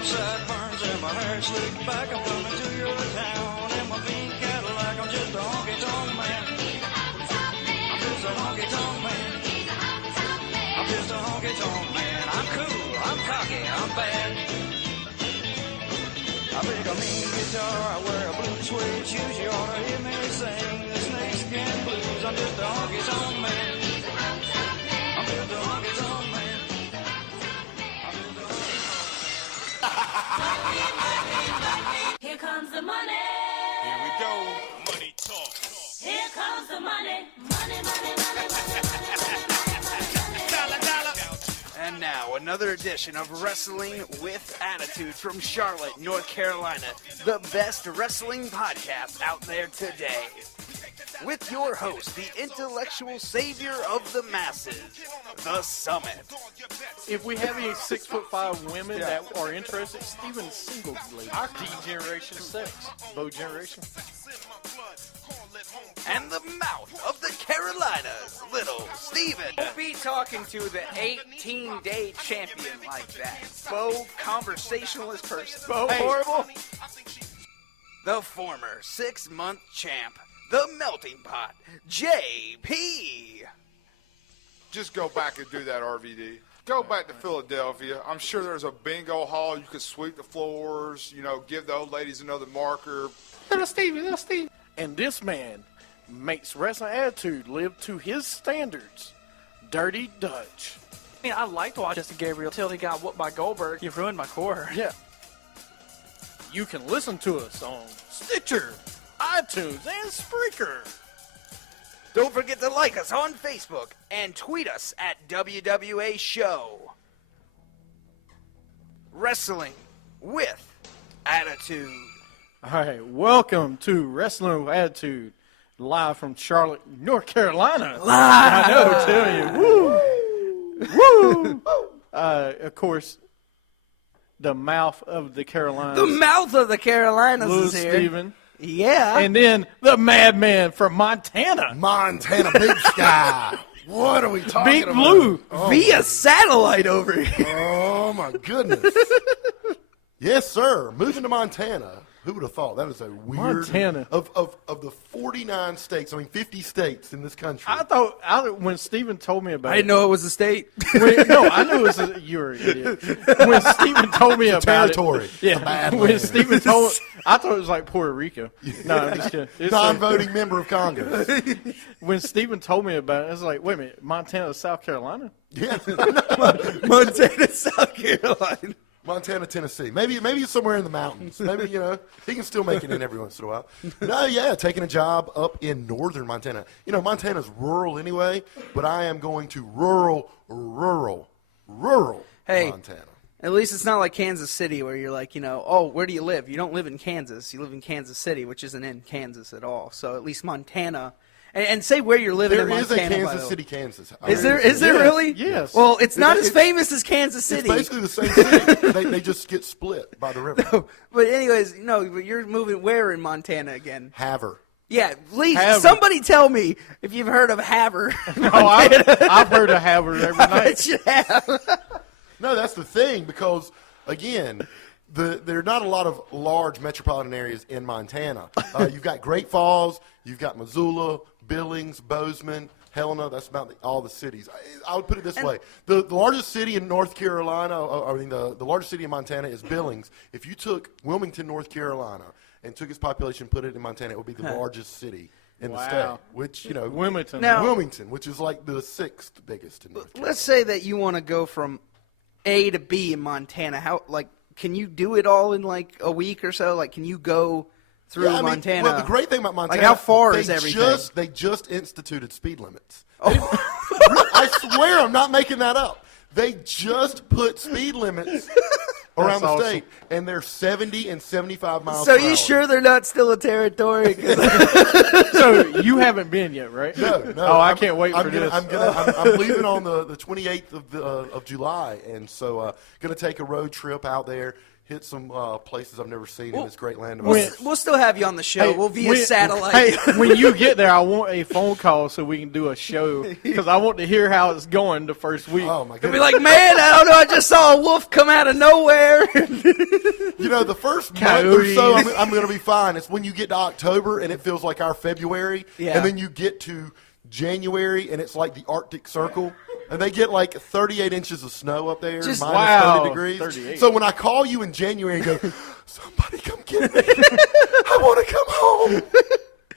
on sideburns and my hair slicked back. I'm coming to your town in my pink Cadillac. I'm just a honky-tonk man. I'm just a honky-tonk man. I'm just a honky-tonk man. I'm cool, I'm cocky, I'm bad. I pick a mean guitar, I wear a blue suede shoes. You ought to hear me sing the snakeskin blues. I'm just a honky-tonk man. I'm just a honky-tonk man. Here comes the money. Here we go. Money talk. Here comes the money. Money, money, money, money, money. Dollar, dollar. And now, another edition of Wrestling with Attitude from Charlotte, North Carolina, the best wrestling podcast out there today. With your host, the intellectual savior of the masses, The Summitt. If we have any 6'5" women that are interested, Steven's single lady. Our D-Generation 6. Bo Generation. And the mouth of the Carolinas, Little Steven. Don't be talking to the 18-day champion like that. Bo, conversationalist person. Bo horrible. The former 6-month champ, the melting pot, JP. Just go back and do that, RVD. Go back to Philadelphia. I'm sure there's a bingo hall. You could sweep the floors, give the old ladies another marker. Little Steve. And this man makes wrestling attitude live to his standards. Dirty Dutch. I mean, I liked watching Justin Gabriel until he got whooped by Goldberg. You ruined my core. Yeah. You can listen to us on Stitcher, iTunes, and Spreaker. Don't forget to like us on Facebook and tweet us at WWA Show. Wrestling with Attitude. All right, welcome to Wrestling with Attitude, live from Charlotte, North Carolina. Live! I know, tell you. Woo! Woo! Of course, the mouth of the Carolinas. The mouth of the Carolinas Little is here. Steven. Yeah. And then the Madmen from Montana. Montana, Big Sky. What are we talking Big about? Blue. Via satellite over here. Oh, my goodness. Yes, sir. Moving to Montana. Who would have thought? That was a weird. Montana. Of the 49 states, 50 states in this country. I thought when Steven told me about I didn't know it was a state. No, I knew it was you were an idiot. When Steven told me about territory. it. Yeah. It's a bad When land. Steven told I thought it was like Puerto Rico. No, I'm just kidding. It's Non-voting member of Congress. when Steven told me about it, I was like, wait a minute, Montana, South Carolina? Yeah. Montana, South Carolina. Montana, Tennessee. Maybe it's somewhere in the mountains. Maybe, he can still make it in every once in a while. No, yeah, taking a job up in northern Montana. Montana's rural anyway, but I am going to rural Hey. Montana. At least it's not like Kansas City where you're like, oh, where do you live? You don't live in Kansas. You live in Kansas City, which isn't in Kansas at all. So at least Montana. And say where you're living There in is Montana. a Kansas City, Kansas. Is there really? Yes. Well, it's not as It's- famous as Kansas City. It's basically the same city. they just get split by the river. But anyways, but you're moving where in Montana again? Haver. Yeah, please, Haver. somebody tell me if you've heard of Haver. No, I've heard of Havard every I night. bet you have. No, that's the thing because, again, there are not a lot of large metropolitan areas in Montana. You've got Great Falls, you've got Missoula, Billings, Bozeman, Helena. That's about all the cities. I would put it this way. The largest city in North Carolina, the largest city in Montana is Billings. If you took Wilmington, North Carolina, and took its population and put it in Montana, it would be the largest city in the state, which, Wilmington. Now- Wilmington, which is like the 6th biggest in North Carolina. Let's say that you want to go from A to B in Montana. How, can you do it all in like a week or so? Like, can you go through Montana? Well, the great thing about Montana, how far is everything? They just instituted speed limits. I swear I'm not making that up. They just put speed limits around the awesome. state, and they're 70 and 75 miles So per hour. you sure they're not still a territory? So you haven't been yet, right? No. Oh, I can't wait for this. I'm leaving on the 28th of July, and so going to take a road trip out there. hit some places I've never seen in this great land of We'll, ours. we'll still have you on the show. We'll via satellite. Hey, when you get there, I want a phone call so we can do a show because I want to hear how it's going the first week. Oh my You'll goodness! be like, man, I don't know. I just saw a wolf come out of nowhere. You know, the first month or so, I'm going to be fine. It's when you get to October and it feels like our February, Yeah. and then you get to January and it's like the Arctic Circle. And they get like 38 inches of snow up there, Just- minus wow, 30 degrees. 38. So when I call you in January and go, somebody come get me. I want to come home.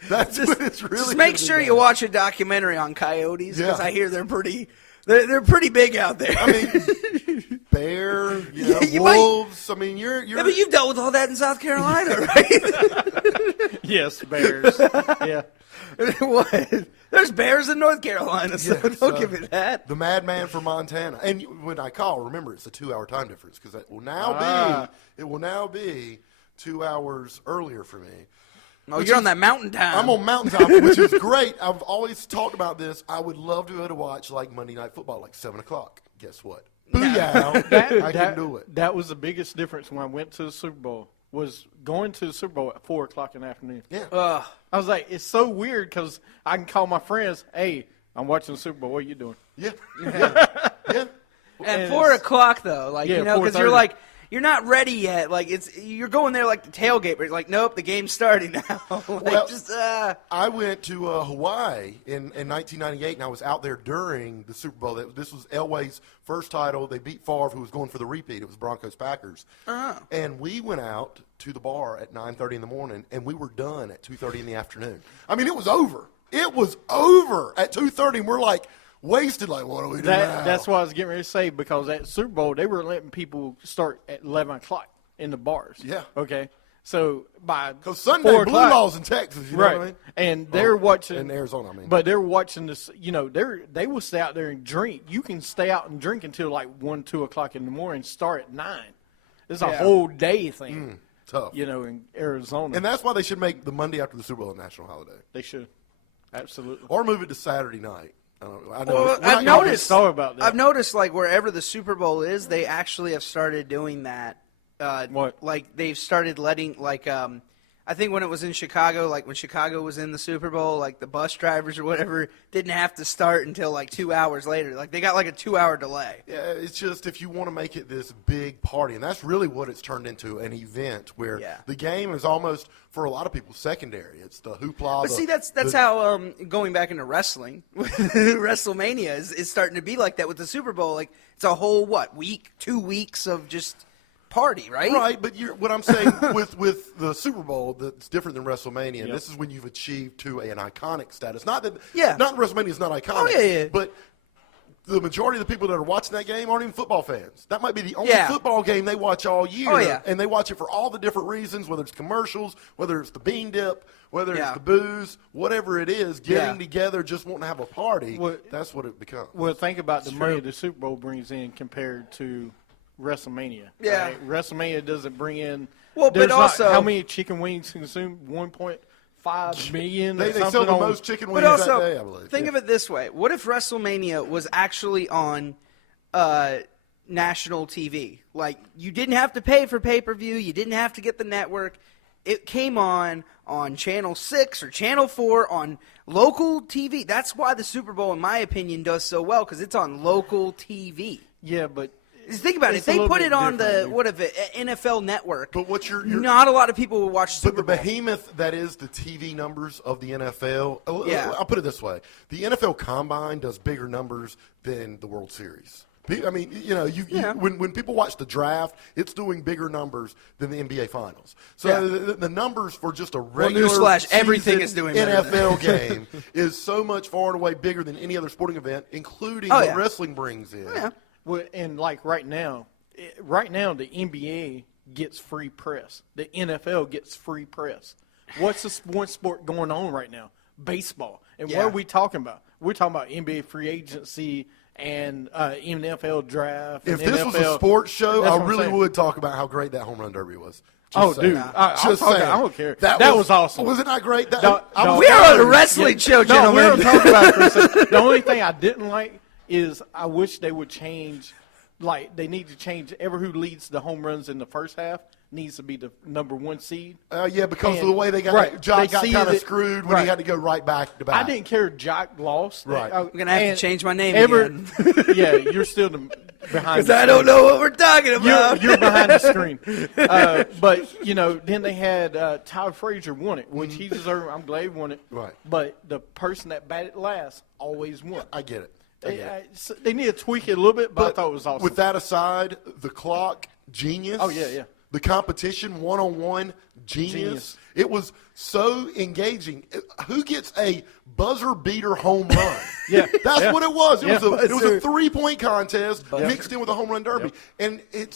That's when it's really Just make gonna be sure bad. you watch a documentary on coyotes because Yeah. I hear they're pretty big out there. I mean, bear, you know, you might- wolves. I mean, you're yeah, but you've dealt with all that in South Carolina, right? Yes, bears. Yeah. What? There's bears in North Carolina, so Yeah, don't give me that. the madman from Montana. And when I call, remember it's a 2-hour time difference because it will now be 2 hours earlier for me. Oh, you're on that mountain time. I'm on mountaintop, which is great. I've always talked about this. I would love to be able to watch like Monday Night Football, like 7 o'clock. Guess what? Booyah! I can do it. That was the biggest difference when I went to the Super Bowl. Was going to the Super Bowl at 4 o'clock in the afternoon. Yeah. I was like, it's so weird because I can call my friends, hey, I'm watching the Super Bowl. What are you doing? Yeah. At And 4 it's- o'clock though, like Yeah, you know, because 4:30. you're like you're not ready yet. Like you're going there like the tailgate, but you're like, nope, the game's starting now. I went to Hawaii in 1998, and I was out there during the Super Bowl. This was Elway's first title. They beat Favre, who was going for the repeat. It was Broncos-Packers. And we went out to the bar at 9:30 in the morning, and we were done at 2:30 in the afternoon. I mean, it was over. It was over at 2:30, and we're like wasted. Like, what are we doing now? That's what I was getting ready to say because at Super Bowl, they were letting people start at 11 o'clock in the bars. Yeah. Okay. So by Because Sunday, 4 blue o'clock, laws in Texas, you know right. what I mean? And they're watching. In Arizona, I mean. But they're watching this, you know, they will stay out there and drink. You can stay out and drink until like 1, 2 o'clock in the morning, start at 9. It's a whole day thing, Tough. you know, in Arizona. And that's why they should make the Monday after the Super Bowl a national holiday. They should. Absolutely. Or move it to Saturday night. I don't know. I know Well, we're I've not gonna noticed. Sorry about that. I've noticed like wherever the Super Bowl is, they actually have started doing that. What? Like they've started letting like I think when it was in Chicago, like when Chicago was in the Super Bowl, like the bus drivers or whatever didn't have to start until like 2 hours later. Like they got like a 2-hour delay. Yeah, it's just if you want to make it this big party, and that's really what it's turned into, an event where the game is almost, for a lot of people, secondary. It's the hoopla. But see, that's how going back into wrestling, WrestleMania is starting to be like that with the Super Bowl. Like it's a whole 2 weeks of just party, right? Right, but what I'm saying with the Super Bowl that's different than WrestleMania. And this is when you've achieved to an iconic status. Not that not WrestleMania is not iconic. Oh, yeah. But the majority of the people that are watching that game aren't even football fans. That might be the only football game they watch all year. Oh, yeah. And they watch it for all the different reasons, whether it's commercials, whether it's the bean dip, whether it's the booze, whatever it is, getting together, just wanting to have a party. That's what it becomes. Well, think about the money the Super Bowl brings in compared to WrestleMania. Yeah. Right? WrestleMania doesn't bring in. Well, but there's not- also- how many chicken wings consumed? 1.5 million. They or sell something the on- most chicken wings But also, that day, I believe. think of it this way: what if WrestleMania was actually on national TV? Like you didn't have to pay for pay-per-view, you didn't have to get the network. It came on Channel 6 or Channel 4 on local TV. That's why the Super Bowl, in my opinion, does so well because it's on local TV. Yeah, but Think about it. If It's a they little put bit it on different. NFL Network, But what you're not a lot of people will watch But Super the Bowl. behemoth that is the TV numbers of the NFL, Yeah. I'll put it this way. The NFL Combine does bigger numbers than the World Series. I mean, you know, when people watch the draft, it's doing bigger numbers than the NBA Finals. So the numbers for just a regular newsflash, everything season is doing better than NFL game is so much far and away bigger than any other sporting event, including what wrestling brings in. Yeah. well, and like right now, the NBA gets free press. The NFL gets free press. What's the one sport going on right now? Baseball. And what are we talking about? We're talking about NBA free agency and NFL draft. If and this was NFL a sports show, That's I what I'm really saying. would talk about how great that home run derby was. Oh, saying. dude. I don't care. That was awesome. Was it not great? That, No, I no. was We are on a tired. wrestling show, No, gentlemen. we're going to talk about it for a second. The only thing I didn't like is I wish they would change like they need to change. Ever who leads the home runs in the first half needs to be the number 1 seed. Yeah, because of And- the way they got right, Jock they got seeded kind of it- screwed when right. he had to go right back to back. I didn't care. Jock lost. Right. I'm gonna have to change my name again. Yeah, you're still behind. Because the I don't know what we're talking about. You're behind the screen. But, then they had Todd Frazier won it, which he deserved. I'm glad he won it. Right. But the person that batted last always won. I get it. I get it. So they need to tweak it a little bit, but I thought it was awesome. With that aside, the clock, genius. Oh, yeah, yeah. The competition, one-on-one, genius. It was so engaging. Who gets a buzzer beater home run? Yeah, That's yeah. what it was. Yeah. It was a 3-point contest mixed in with a home run derby, and it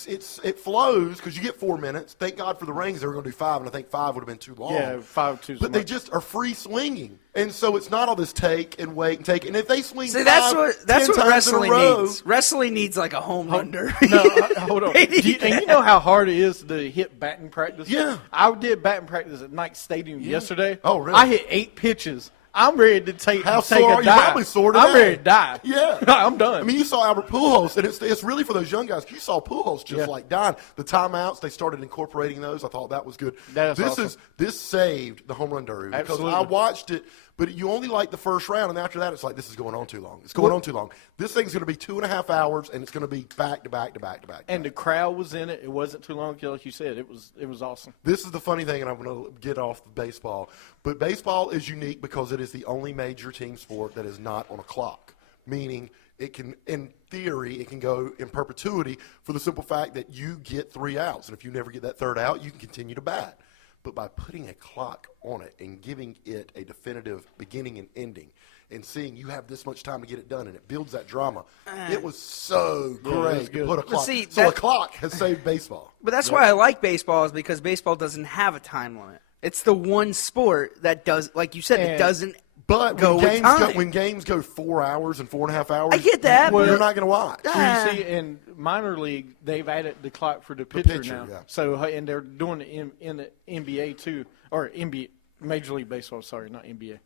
flows because you get 4 minutes. Thank God for the rings; they were going to do 5, and I think 5 would have been too long. Yeah, 5-2. But they just are free swinging, and so it's not all this take and wait and take. And if they swing, See, that's 10 what times in a wrestling row, needs. Wrestling needs like a home run derby. No, hold on. They And need you know how hard it is to hit batting practice? Yeah. I did batting practice at Nike Stadium yesterday. Oh, really? I hit 8 pitches. I'm ready to take How take sore a are you? dive. Probably sore today. I'm ready to die. Yeah. I'm done. I mean, you saw Albert Pujols, and it's really for those young guys. You saw Pujols just like dying. The timeouts, they started incorporating those. I thought that was good. That is awesome. This saved the home run derby because Absolutely. I watched it, but you only like the first round, and after that, it's like this is going on too long. It's going on too long. This thing's going to be 2.5 hours, and it's going to be back to back to back to back. and the crowd was in it. It wasn't too long ago, like you said. It was awesome. This is the funny thing, and I'm going to get off the baseball. But baseball is unique because it is the only major team sport that is not on a clock, meaning it can, in theory, it can go in perpetuity for the simple fact that you get 3 outs. And if you never get that third out, you can continue to bat. But by putting a clock on it and giving it a definitive beginning and ending and seeing you have this much time to get it done and it builds that drama, it was so great to put a clock. see, So a that- clock has saved baseball. But that's why I like baseball, is because baseball doesn't have a time limit. It's the one sport that does, like you said, it And- doesn't But go with time. when games go 4 hours and 4.5 hours, I get that, you're but- not going to watch. Ah. So you see, in minor league, they've added the clock for the pitcher, pitcher, now. yeah. So and they're doing it in the NBA too, or NBA, Major League Baseball. Sorry, not NBA.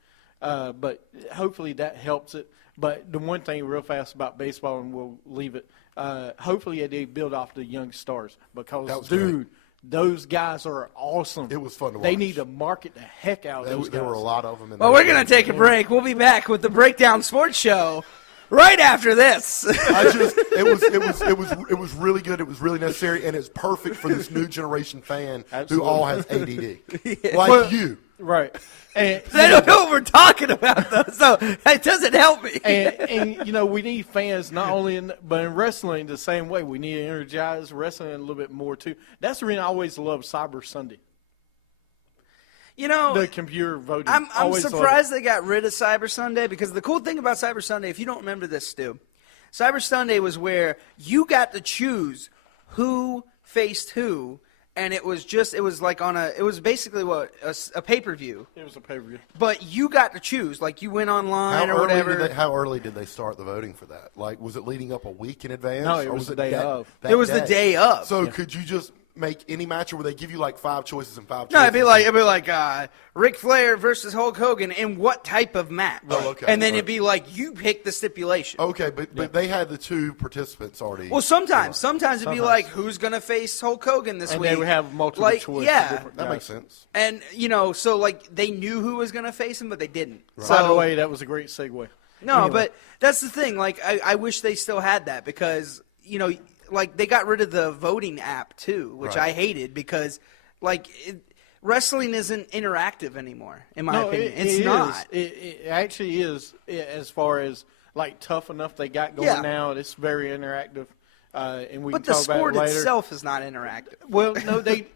But hopefully that helps it. But the one thing real fast about baseball, and we'll leave it. Hopefully they build off the young stars That because, was dude, great. those guys are awesome. It was fun to They watch. need to market the heck out of those guys. There were a lot of them. Well, we're going to take a break. We'll be back with the Breakdown Sports Show right after this. It was really good. It was really necessary, and it's perfect for this new generation fan who all has ADD, like you. Right. And They don't know what we're talking about, though, so it doesn't help me. and we need fans not only but in wrestling the same way. We need to energize wrestling a little bit more too. That's the reason I always love Cyber Sunday. The computer voting. I'm Always love it. surprised they got rid of Cyber Sunday, because the cool thing about Cyber Sunday, if you don't remember this, Stu, Cyber Sunday was where you got to choose who faced who, and it was basically a pay-per-view, It was a pay-per-view. but you got to choose. Like, you went online or whatever. How early did they start the voting for that? Like, was it leading up a week in advance? No, it or was the it day that- of. that It was the day of. So could you just make any match where they give you like 5 choices and 5 choices? No, it'd be like Ric Flair versus Hulk Hogan in what type of match? Oh, okay, And then right. it'd be like, you pick the stipulation. Okay, but they had the 2 participants already. Well, sometimes it'd be like, who's gonna face Hulk Hogan this And week? they would have multiple like, choice. Yeah, different that guys. makes sense. and so like they knew who was gonna face him, but they didn't. So, By the way, that was a great segue. no, Anyway. but that's the thing. Like, I wish they still had that, because like they got rid of the voting app too, which Right. I hated, because like wrestling isn't interactive anymore. In my opinion, it's it not. is. It actually is, as far as like Tough Enough they got going Yeah. now. It's very interactive, and we But can the talk about sport it later. itself is not interactive. Well, no, they,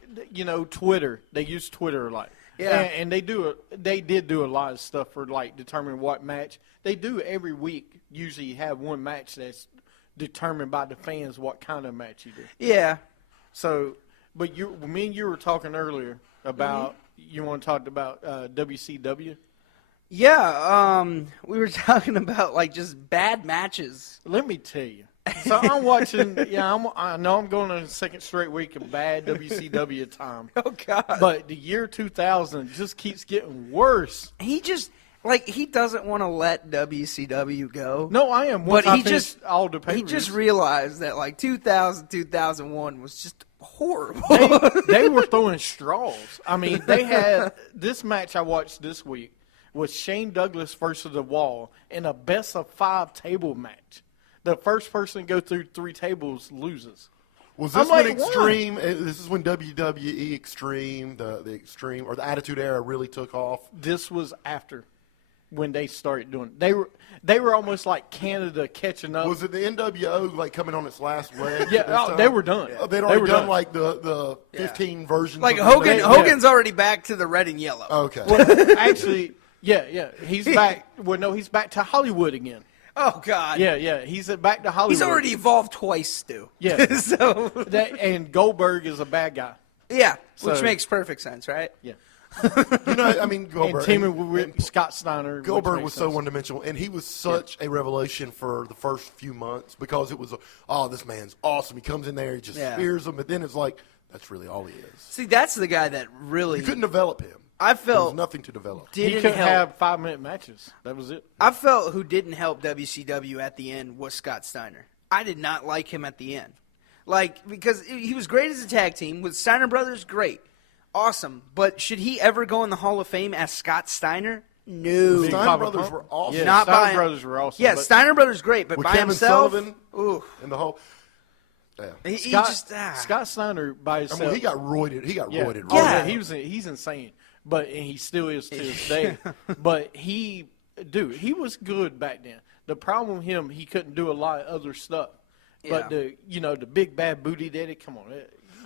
Twitter. They use Twitter a lot. Yeah. and they did do a lot of stuff for like determining what match they do every week. Usually, have one match that's determined by the fans what kind of match you do. Yeah. So, but me and you were talking earlier about Mm-hmm. you want to talk about WCW. Yeah, we were talking about like just bad matches. Let me tell you. So I'm watching. I know I'm going on a second straight week of bad WCW time. Oh God! But the year 2000 just keeps getting worse. Like, he doesn't want to let WCW go. No, I am. But Once I he finish just all the he pay-per-views. just realized that, like, 2000, 2001 was just horrible. they were throwing straws. I mean, they had this match I watched this week was Shane Douglas versus The Wall in a best-of-5 table match. The first person to go through 3 tables loses. Was this I'm when like, Extreme? This is when WWE Extreme, the Extreme or the Attitude Era really took off. This was after when they started doing it. They were almost like Canada catching up. Was it the NWO like coming on its last leg? Yeah, at this time? they were done. Oh, they'd They already were done done. like the 15 versions. Like, of Hogan, the Hogan's already back to the red and yellow. Okay. Actually, yeah. He's back. Well, no, he's back to Hollywood again. Oh, God. Yeah. He's back to Hollywood. He's already evolved twice, Stu. Yeah. So, And Goldberg is a bad guy. yeah, which So- makes perfect sense, right? Yeah. You know, I mean, And Goldberg. teaming with Scott Steiner. which Goldberg makes was so sense. one-dimensional, and he was such a revelation for the first few months because it was, oh, this man's awesome. He comes in there, he just spears them, but then it's like, that's really all he is. See, that's the guy that really You couldn't develop him. I There was felt nothing to develop. He didn't could help. have 5-minute matches. That was it. I felt who didn't help WCW at the end was Scott Steiner. I did not like him at the end. Like, because he was great as a tag team. With Steiner Brothers, great. Awesome. But should he ever go in the Hall of Fame as Scott Steiner? No. Big Steiner Papa Brothers Pump. were awesome. Yeah, Not Steiner by- Brothers were awesome. Yeah, but Steiner Brothers great, but With by Kevin himself, Sullivan ooh, and the whole. Yeah. he Scott, just Scott Steiner by I himself. mean, he got roided. He got roided. Oh, Yeah. he's insane. But and he still is to this day. But he was good back then. The problem with him, he couldn't do a lot of other stuff. But Yeah. the big bad booty daddy, come on.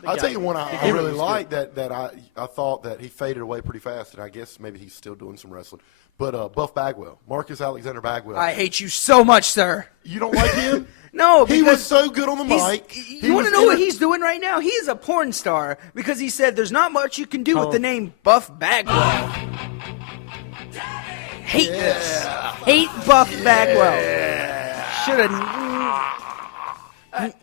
I'll tell you one the I gimmick really was liked that I thought that he faded away pretty fast, and I guess maybe he's still doing some wrestling. But Buff Bagwell, Marcus Alexander Bagwell. I hate you so much, sir. You don't like him? No, He because was so good on the he's- mic. You want to know what he's doing right now? He is a porn star because he said there's not much you can do with the name Buff Bagwell. Hate this. Hate Buff Bagwell. Should have.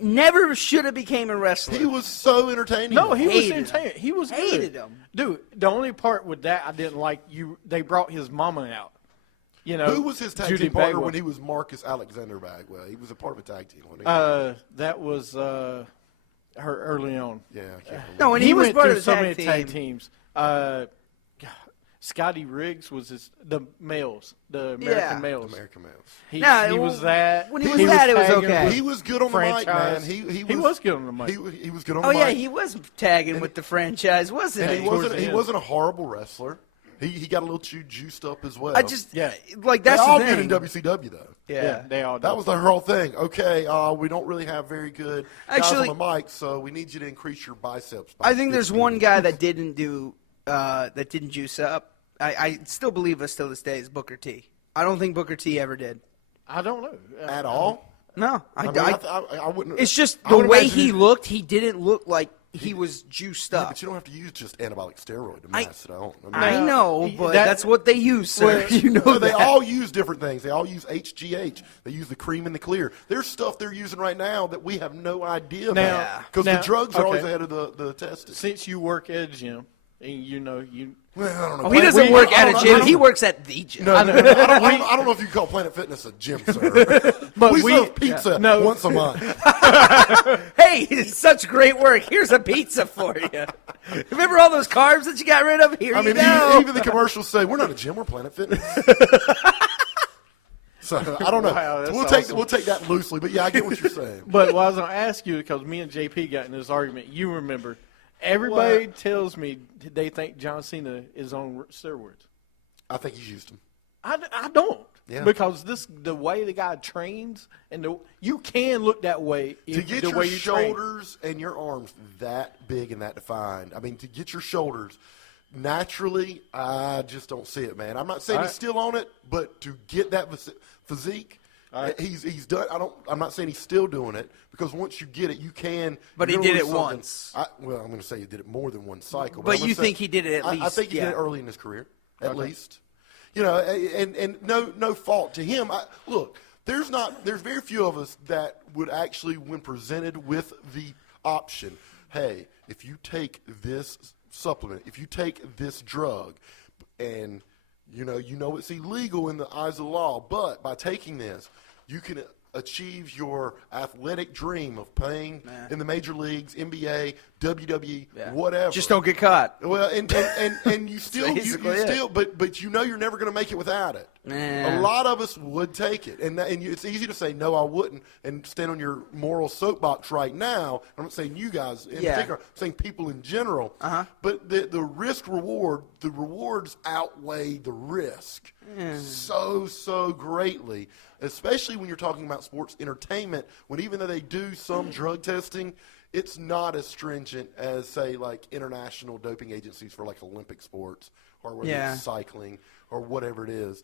Never should have became a wrestler. He was so entertaining. No, he was Hated him. insane. He was good. Hated him. Dude, the only part with that I didn't like, they brought his mama out. You know, Who was his tag Judy team partner Bagwell. when he was Marcus Alexander Bagwell? He was a part of a tag team, wasn't he? That was her early on. Yeah, I can't remember. No, when he was went part through of the so tag many team. tag teams. Scotty Riggs was the males, the American males. American males. He, Nah, he was that. when he was that, it was tagging okay. with He was good on the mic, man. franchise. He was good on the mic. He was good on Oh the yeah, mic. he was tagging with the franchise, wasn't And he? he towards wasn't. the He end. wasn't a horrible wrestler. He got a little too juiced up as well. I just Yeah. like they that's all the good thing. in WCW though. yeah, they all. That did. was the whole thing. Okay, we don't really have very good guys Actually- on the mic, so we need you to increase your biceps. I think there's one guy that didn't juice up. I still believe us till this day is Booker T. I don't think Booker T ever did. I don't know at all. No, I mean, I wouldn't. it's just I the would way imagine he looked. He didn't look like he was juiced Yeah, up. but you don't have to use just anabolic steroid to mask it out. I know, but that- that's what they use, sir. Well, you know No, they that. all use different things. They all use HGH. They use the cream and the clear. There's stuff they're using right now that we have no idea Now- about. Because the now- drugs are always okay. ahead of the testing. Since you work at a gym, and you know you. Well, I don't know. He doesn't We- work I at a don't- I gym. don't- He works at the gym. No, I don't know if you call Planet Fitness a gym, sir. But we we- serve pizza no. once a month. Hey, it's such great work. Here's a pizza for you. Remember all those carbs that you got rid of? Here I you mean, go. even the commercials say we're not a gym, we're Planet Fitness. So I don't know. Wow, that's we'll awesome. take that loosely, but yeah, I get what you're saying. But what I was going to ask you, because me and JP got in this argument, you remember, everybody tells me they think John Cena is on steroids. I think he's used them. I don't. Yeah. Because the way the guy trains, and you can look that way To if get the your way you train. shoulders and your arms that big and that defined, I mean, to get your shoulders naturally, I just don't see it, man. I'm not saying All he's right. still on it, but to get that physique, right. he's done. I'm not saying he's still doing it because once you get it, you can. But he you're gonna did lose it something. once. Well, I'm going to say he did it more than one cycle. But I'm gonna you say- think he did it at I least, think he yeah. did it early in his career, at least. You know, and no fault to him. Look, there's very few of us that would actually, when presented with the option, hey, if you take this supplement, if you take this drug, and You know it's illegal in the eyes of the law, but by taking this, you can achieve your athletic dream of playing in the major leagues, NBA, WWE, whatever. Just don't get caught. Well, and you still, but you know you're never going to make it without it. A lot of us would take it, and it's easy to say no, I wouldn't, and stand on your moral soapbox right now. I'm not saying you guys in particular, I'm saying people in general. But the risk reward, the rewards outweigh the risk so greatly. Especially when you're talking about sports entertainment, when even though they do some drug testing, it's not as stringent as, say, like international doping agencies for like Olympic sports or whether it's cycling or whatever it is.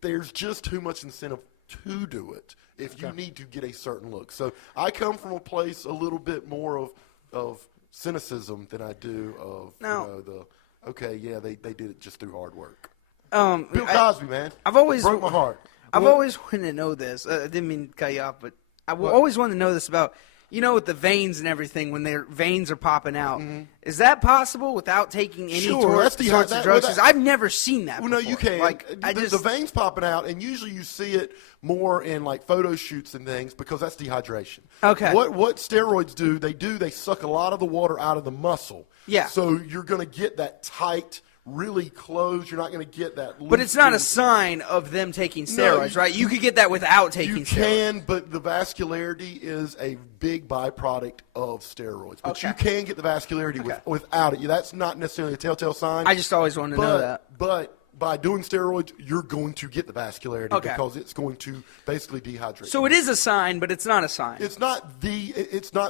There's just too much incentive to do it if you need to get a certain look. So I come from a place a little bit more of cynicism than I do of they did it just through hard work. Bill Cosby, man. I've always broke my heart. I've always wanted to know this. I didn't mean to cut you off, but I've always wanted to know this about, with the veins and everything, when their veins are popping out. Is that possible without taking any sorts of drugs? 'Cause I've never seen that before. No, you can. Like, the veins popping out, and usually you see it more in like photo shoots and things because that's dehydration. Okay. What steroids do, they suck a lot of the water out of the muscle. Yeah. So you're going to get that tight, really close. You're not going to get that. But it's not a sign of them taking steroids, right? You could get that without taking steroids. You can, but the vascularity is a big byproduct of steroids. But you can get the vascularity without it. That's not necessarily a telltale sign. I just always wanted to know that. But by doing steroids, you're going to get the vascularity because it's going to basically dehydrate. So it is a sign, but it's not a sign. It's not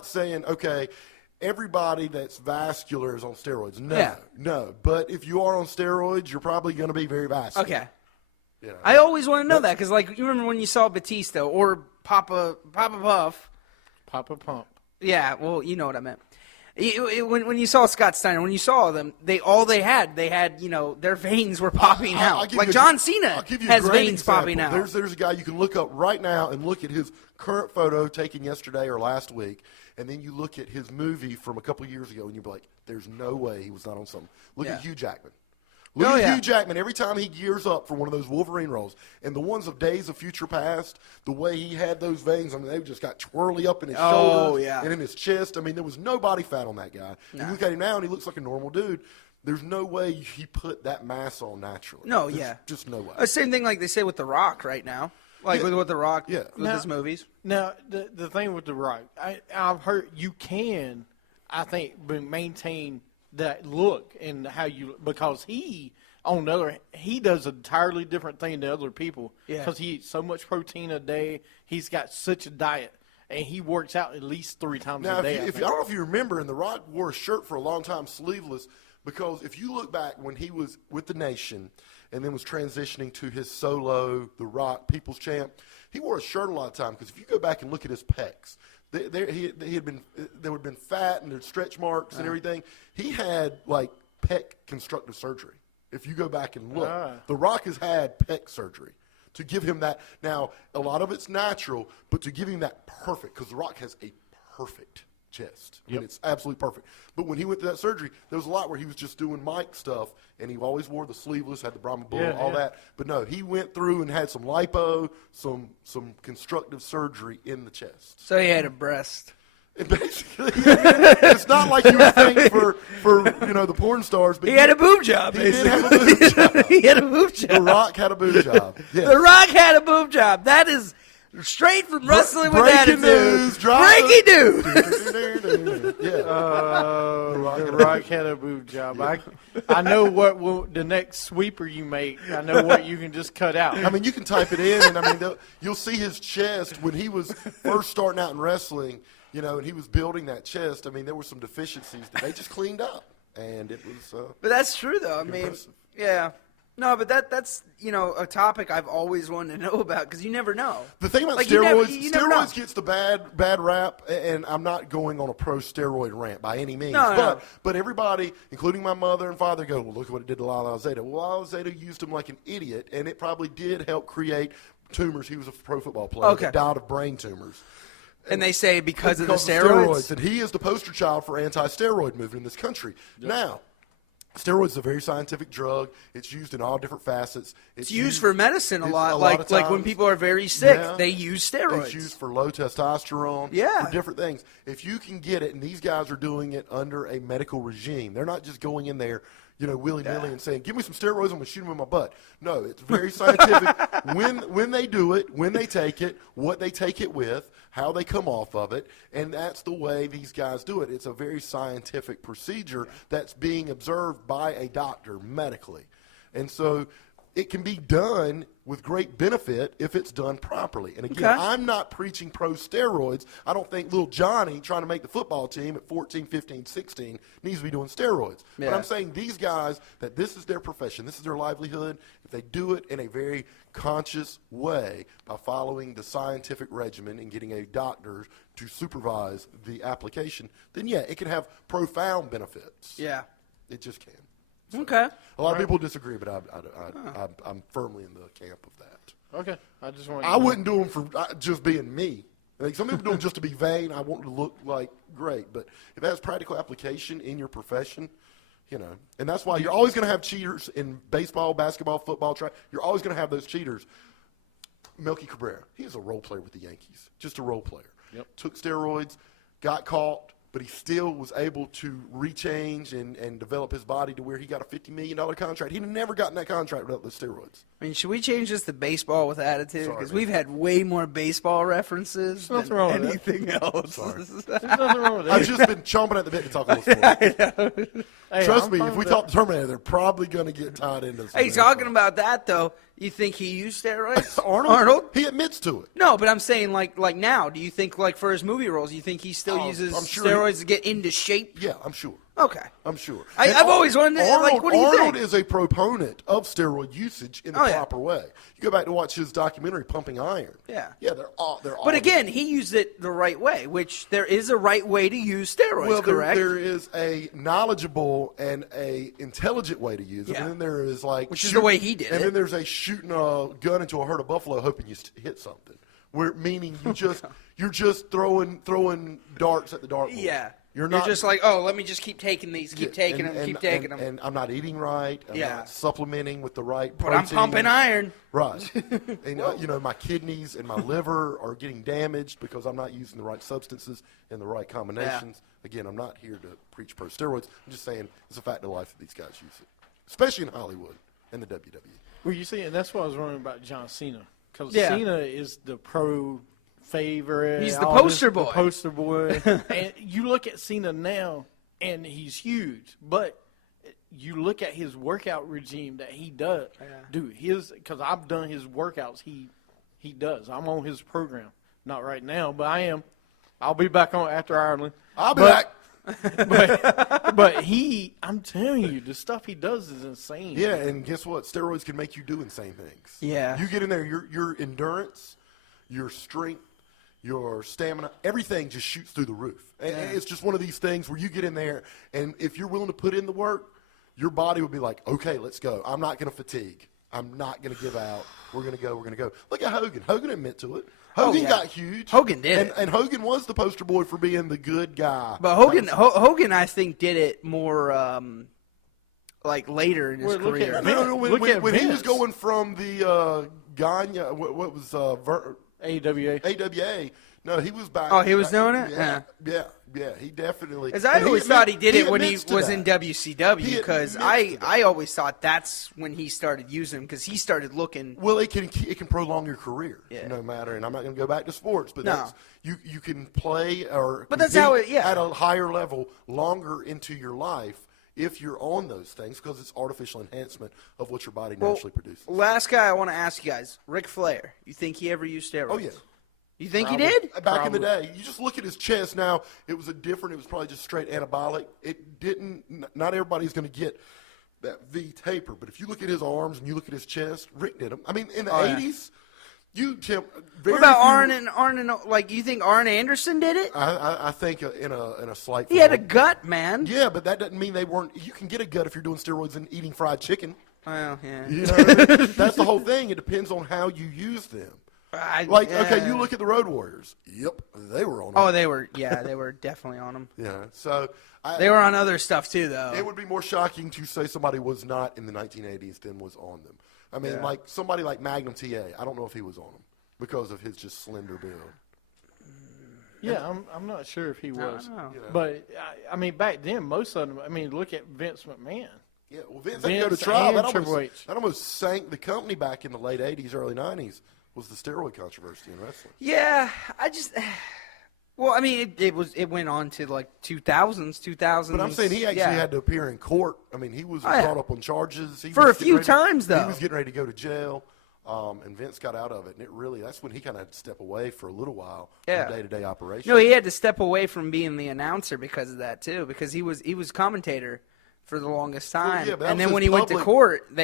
saying, okay, everybody that's vascular is on steroids. No. But if you are on steroids, you're probably going to be very vascular. Okay. I always want to know that because, like, you remember when you saw Batista or Papa Puff? Papa Pump. Yeah, well, you know what I meant. When you saw Scott Steiner, when you saw them, they had their veins were popping out. Like John Cena has veins popping out. There's a guy you can look up right now and look at his current photo taken yesterday or last week, and then you look at his movie from a couple of years ago, and you'll be like, there's no way he was not on something. Look at Hugh Jackman. Look at Hugh Jackman every time he gears up for one of those Wolverine roles. And the ones of Days of Future Past, the way he had those veins, they just got twirly up in his shoulders and in his chest. There was no body fat on that guy. No. You look at him now, and he looks like a normal dude. There's no way he put that mass on naturally. No, There's just no way. Same thing like they say with The Rock right now. Like with The Rock, with his movies. Now, the thing with The Rock, I've heard you can, I think, maintain that look and how you, because he does an entirely different thing than other people because he eats so much protein a day. He's got such a diet, and he works out at least 3 times a day. I don't know if you remember, and The Rock wore a shirt for a long time sleeveless, because if you look back when he was with the Nation and then was transitioning to his solo, The Rock, People's Champ, he wore a shirt a lot of time because if you go back and look at his pecs, there would have been fat and there's stretch marks and everything. He had like pec constructive surgery. If you go back and look, The Rock has had pec surgery to give him that. Now, a lot of it's natural, but to give him that perfect, because The Rock has a perfect chest. It's absolutely perfect. But when he went through that surgery, there was a lot where he was just doing mic stuff, and he always wore the sleeveless, had the Brahma Bull, all that. But no, he went through and had some lipo, some constructive surgery in the chest. So he had a breast. Basically, it's not like you would think for the porn stars. But he had a boob job. He did have a boob job. He had a boob job. The Rock had a boob job. Yes. The Rock had a boob job. That is straight from Wrestling with Attitude. Breaking news. The Rock had a boob job. I know what the next sweeper you make. I know what you can just cut out. You can type it in, and you'll see his chest when he was first starting out in wrestling. And he was building that chest. There were some deficiencies that they just cleaned up, and it was. But that's true, though. Impressive. No, but that's a topic I've always wanted to know about because you never know. The thing about steroids, steroids gets the bad rap, and I'm not going on a pro steroid rant by any means. But everybody, including my mother and father, go, well, look at what it did to Lyle Alzado. Well, Alzado used him like an idiot, and it probably did help create tumors. He was a pro football player that died of brain tumors. And they say because of the steroids? And he is the poster child for anti-steroid movement in this country. Yep. Now, Steroids is a very scientific drug. It's used in all different facets. It's used for medicine a it's lot. of Like when times. people are very sick, Yeah. they use steroids. It's used for low testosterone, Yeah. for different things. If you can get it, and these guys are doing it under a medical regime, they're not just going in there, willy-nilly and saying, give me some steroids, I'm going to shoot them in my butt. No, it's very scientific. when they do it, when they take it, what they take it with, how they come off of it, and that's the way these guys do it. It's a very scientific procedure that's being observed by a doctor medically. And so it can be done with great benefit if it's done properly. And again, Okay. I'm not preaching pro steroids. I don't think little Johnny trying to make the football team at 14, 15, 16 needs to be doing steroids. Yeah. But I'm saying these guys, that this is their profession, this is their livelihood, if they do it in a very conscious way by following the scientific regimen and getting a doctor to supervise the application, then yeah, it can have profound benefits. Yeah. It just can. Okay. A lot of people disagree, but I'm firmly in the camp of that. Okay. I just want. I wouldn't do them for just being me. Like some people do them just to be vain. I want to look like great, but if it has practical application in your profession, and that's why you're always going to have cheaters in baseball, basketball, football, track. You're always going to have those cheaters. Melky Cabrera, he was a role player with the Yankees, just a role player. Yep. Took steroids, got caught, but he still was able to rechange and develop his body to where he got a $50 million contract. He'd never gotten that contract without the steroids. I mean, should we change this to baseball with attitude? Sorry, Because man. we've had way more baseball references Nothing than wrong with that. anything else. Sorry. There's nothing wrong with I've that. just been chomping at the bit to talk a little sport. Hey, Trust I'm me, fine if we with talk that. the Terminator, they're probably going to get tied into some Hey, talking about that, though, you think he used steroids? Arnold. He admits to it. No, but I'm saying, like now, do you think, like, for his movie roles, you think he still uses I'm sure steroids to get into shape? Yeah, I'm sure. Okay. I'm sure. I've And always wondered, like, what do you Arnold think? is a proponent of steroid usage in the Oh, yeah. proper way. You go back to watch his documentary, Pumping Iron. Yeah. Yeah, they're all. But again, he used it the right way, which there is a right way to use steroids, well, correct? there is a knowledgeable and a intelligent way to use it, Yeah. and then there is like Which is the way he did and it. then there's a shooting a gun into a herd of buffalo, hoping you hit something. Where meaning you're just throwing darts at the dartboard. Yeah. You're not just like, oh, let me just keep taking these, keep taking them, keep taking them. And I'm not eating right. I'm Yeah. not supplementing with the right But protein. I'm pumping iron. Right. And, my kidneys and my liver are getting damaged because I'm not using the right substances in the right combinations. Again, I'm not here to preach pro steroids. I'm just saying it's a fact of life that these guys use it, especially in Hollywood and the WWE. Well, you see, and that's what I was wondering about John Cena. Because Yeah. Cena is the pro favorite. He's the all poster boy. The poster boy. And you look at Cena now, and he's huge. But you look at his workout regime that he does. Dude, because I've done his workouts, he does. I'm on his program. Not right now, but I am. I'll be back on after Ireland. I'll be back. But I'm telling you, the stuff he does is insane. Yeah, and guess what? Steroids can make you do insane things. Yeah. You get in there, your endurance, your strength, your stamina, everything just shoots through the roof. And it's just one of these things where you get in there, and if you're willing to put in the work, your body will be like, okay, let's go. I'm not going to fatigue. I'm not going to give out. We're going to go. We're going to go. Look at Hogan. Hogan admit to it. Hogan got huge. Hogan did it. And Hogan was the poster boy for being the good guy. But Hogan, I think, did it more like later in his Well, look career. at- No, Look at when he was Vince. going from the Gagne, what was AWA. AWA. No, he was back. Oh, he was doing it? Yeah, he definitely. Because I and always he thought he did it when he admits to was that. in WCW. He Because admits to that. I always thought that's when he started using them. Because he started looking. Well, it can prolong your career, Yeah. no matter. And I'm not going to go back to sports, but No. that's, you can play or But that's compete how it- yeah. at a higher level longer into your life if you're on those things because it's artificial enhancement of what your body naturally produces. Last guy I want to ask you guys, Ric Flair. You think he ever used steroids? Oh yeah. You think he Probably. did? Back in the day, you just look at his chest now. It was it was probably just straight anabolic. It didn't. Not everybody's going to get that V taper, but if you look at his arms and you look at his chest, Rick did them. I mean, in the yeah. '80s, very What about few- Arn and like you think Arn Anderson did it? I think in a slight. He had a form. gut, man. Yeah, but that doesn't mean they weren't. You can get a gut if you're doing steroids and eating fried chicken. Well, yeah. You know, what I mean? That's the whole thing. It depends on how you use them. Okay, you look at the Road Warriors. Yep, they were on them. Oh, they were definitely on them. Yeah, so They were on other stuff too, though. it would be more shocking to say somebody was not in the 1980s than was on them. I mean, like somebody like Magnum TA. I don't know if he was on them because of his just slender build. Yeah, I'm not sure if he was. know. But, I mean, back then, most of them, I mean, look at Vince McMahon. Yeah, well, Vince had to go to Vince trial. and Triple H. That almost sank the company back in the late 80s, early 90s, was the steroid controversy in wrestling. Yeah, well, I mean, it went on to like 2000s. But I'm saying he actually had to appear in court. I mean, he was brought up on charges. He For was a few getting ready- times, though. He was getting ready to go to jail, and Vince got out of it. And that's when he kind of had to step away for a little while from day-to-day operations. No, he had to step away from being the announcer because of that too, because he was commentator for the longest time. yeah, but that and was then when his he went to public- court,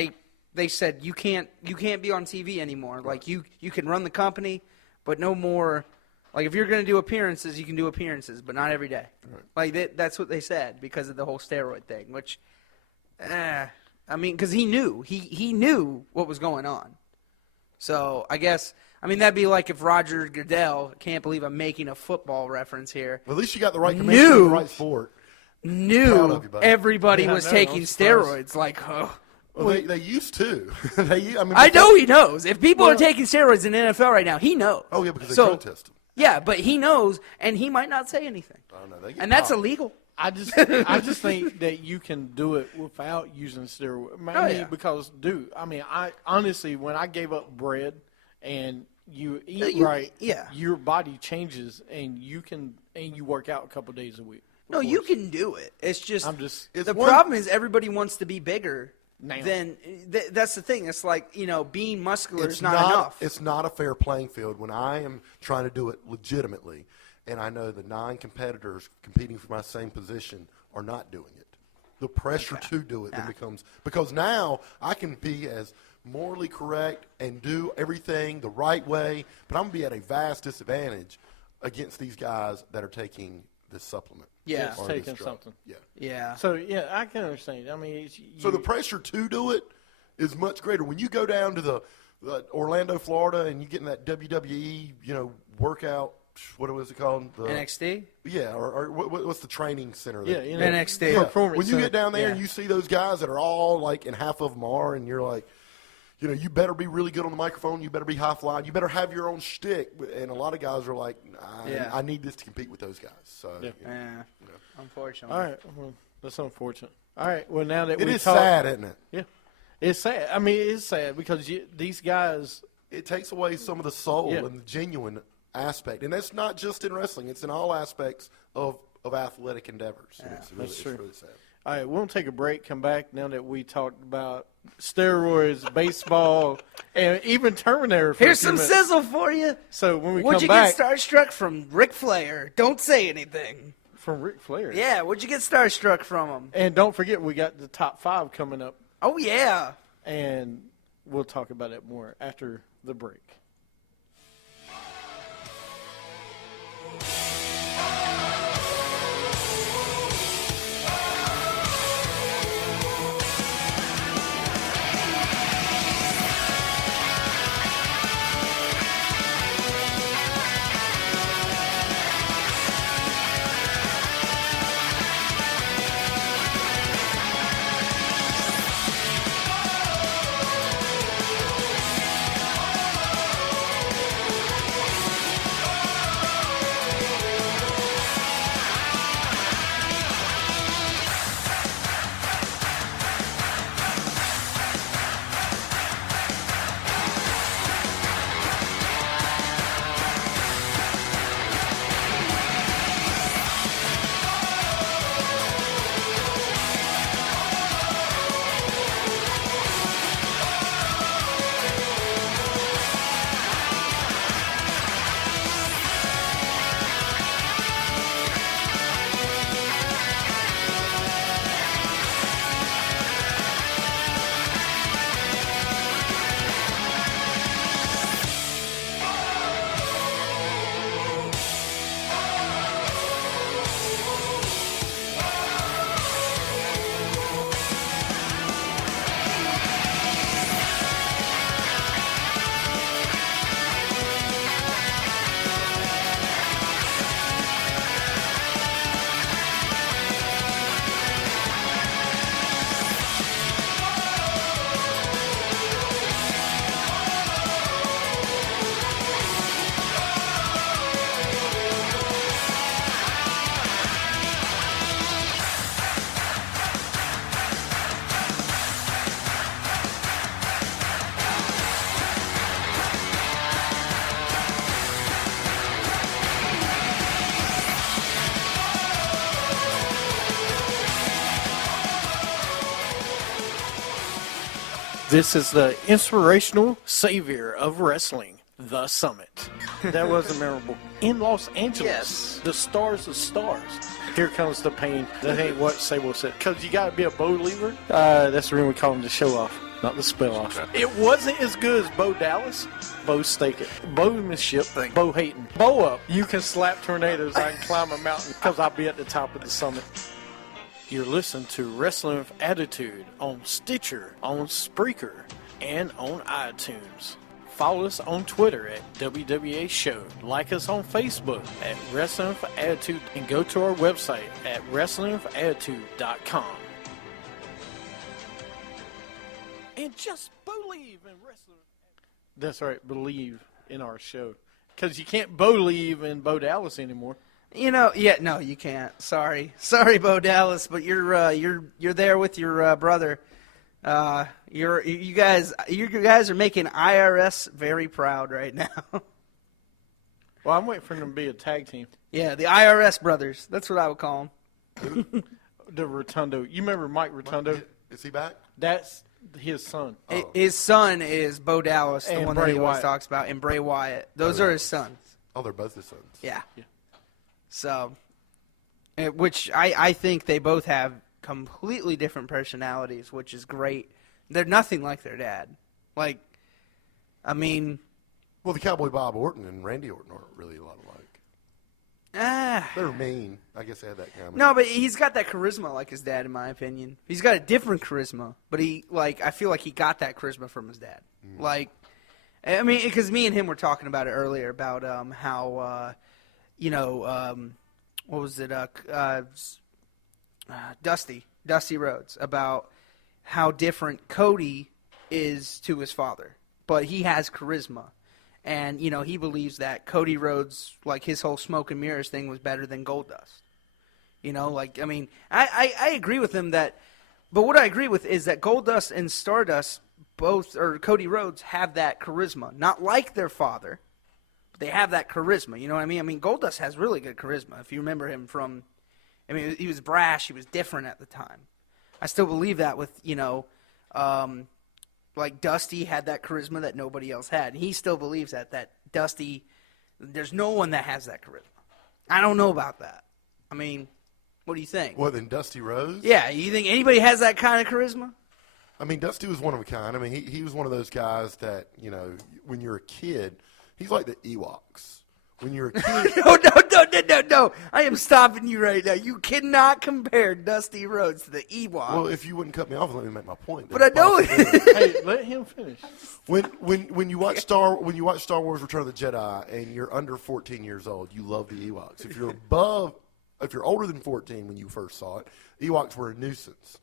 they said you can't be on TV anymore. Like you can run the company, but no more. Like if you're going to do appearances, you can do appearances, but not every day. Right. Like that's what they said because of the whole steroid thing. Which, I mean, because he knew what was going on. So I guess that'd be like if Roger Goodell, can't believe I'm making a football reference here. At least you got the right commissioner in the right sport. Proud Knew of you, buddy. everybody Yeah, I was know, taking I'm surprised. steroids. Like, oh. Well, they used to. I know he knows. If people are taking steroids in the NFL right now, he knows. Oh, yeah, because they So, protest them. Yeah, but he knows, and he might not say anything. I know, they get And that's popped. illegal. I just think that you can do it without using steroids. I mean, yeah. because, dude, I honestly, when I gave up bread and you eat right, yeah. your body changes and you work out a couple days a week. No, you can do it. It's just, It's the one- problem is everybody wants to be bigger. Now. Then that's the thing. It's like, being muscular is not enough. It's not a fair playing field when I am trying to do it legitimately, and I know the 9 competitors competing for my same position are not doing it. The pressure to do it then becomes – because now I can be as morally correct and do everything the right way, but I'm going to be at a vast disadvantage against these guys that are taking this supplement. Yeah. It's or this taking drug. something. Yeah. Yeah. So, yeah, I can understand. I mean, So the pressure to do it is much greater. When you go down to the Orlando, Florida, and you get in that WWE, workout, what was it called? The NXT? Yeah, or what's the training center? Yeah, NXT. Yeah. Performance When you center. get down there and Yeah. you see those guys that are all like, and half of them are, and you're like, you better be really good on the microphone. You better be high flying. You better have your own shtick. And a lot of guys are like, I need this to compete with those guys. So Yeah. Yeah. Unfortunately. All right. Well, that's unfortunate. All right. Well, now that it we is talked, sad, isn't it? Yeah. It's sad. I mean, it's sad because these guys. It takes away some of the soul Yeah. and the genuine aspect. And that's not just in wrestling. It's in all aspects of athletic endeavors. And it's really, that's true. It's really sad. All right, we'll take a break, come back now that we talked about steroids, baseball, and even Terminator. For Here's a few some minutes. sizzle for you. So when we What'd come you back get starstruck from? Ric Flair. Don't say anything. from Ric Flair. Yeah, what'd you get starstruck from him? And don't forget, we got the top 5 coming up, Oh, yeah. and we'll talk about it more after the break. This is the inspirational savior of wrestling, The Summitt. That was memorable. In Los Angeles, Yes. the stars of stars. Here comes the pain. That ain't what Sable said. Because you got to be a Bo lever. That's the reason we call him the show off, not the spell off. It wasn't as good as Bo Dallas. Bo Staken. Bowmanship. Bo hating. Bo up. You can slap tornadoes. I can climb a mountain because I'll be at the top of the summit. You're listening to Wrestling with Attitude on Stitcher, on Spreaker, and on iTunes. Follow us on Twitter at WWA Show. Like us on Facebook at Wrestling with Attitude. And go to our website at WrestlingWithAttitude.com. And just believe in wrestling. That's right, believe in our show. Because you can't believe in Bo Dallas anymore. No, you can't. Sorry, Bo Dallas, but you're there with your brother. You guys are making IRS very proud right now. Well, I'm waiting for them to be a tag team. Yeah, the IRS brothers. That's what I would call them. The Rotundo. You remember Mike Rotundo? Is he back? That's his son. His son is Bo Dallas, the And one Bray that he always Wyatt. talks about, and Bray Wyatt. Those are his sons. Oh, they're both his sons. Yeah. So, which I think they both have completely different personalities, which is great. They're nothing like their dad. Like, I mean, Well, the Cowboy Bob Orton and Randy Orton aren't really a lot alike. They're mean. I guess they had that kind of. no, but he's got that charisma like his dad, in my opinion. He's got a different charisma, but I feel like he got that charisma from his dad. Like, I mean, because me and him were talking about it earlier about how, what was it? Dusty Rhodes, about how different Cody is to his father, but he has charisma. And, he believes that Cody Rhodes, like his whole smoke and mirrors thing was better than Goldust. I agree with him that, but what I agree with is that Goldust and Stardust or Cody Rhodes have that charisma. Not like their father, but they have that charisma, you know what I mean? I mean, Goldust has really good charisma. If you remember him from, he was brash, he was different at the time. I still believe that with, like Dusty had that charisma that nobody else had. And he still believes that Dusty, there's no one that has that charisma. I don't know about that. I mean, what do you think? What, than Dusty Rhodes? Yeah, you think anybody has that kind of charisma? I mean, Dusty was one of a kind. I mean, he was one of those guys that, when you're a kid, he's like the Ewoks. When you're a kid. No. I am stopping you right now. You cannot compare Dusty Rhodes to the Ewok. Well, if you wouldn't cut me off and let me make my point. But I know it. Hey, let him finish. When you watch Star Wars: Return of the Jedi and you're under 14 years old, you love the Ewoks. If you're older than 14 when you first saw it, Ewoks were a nuisance.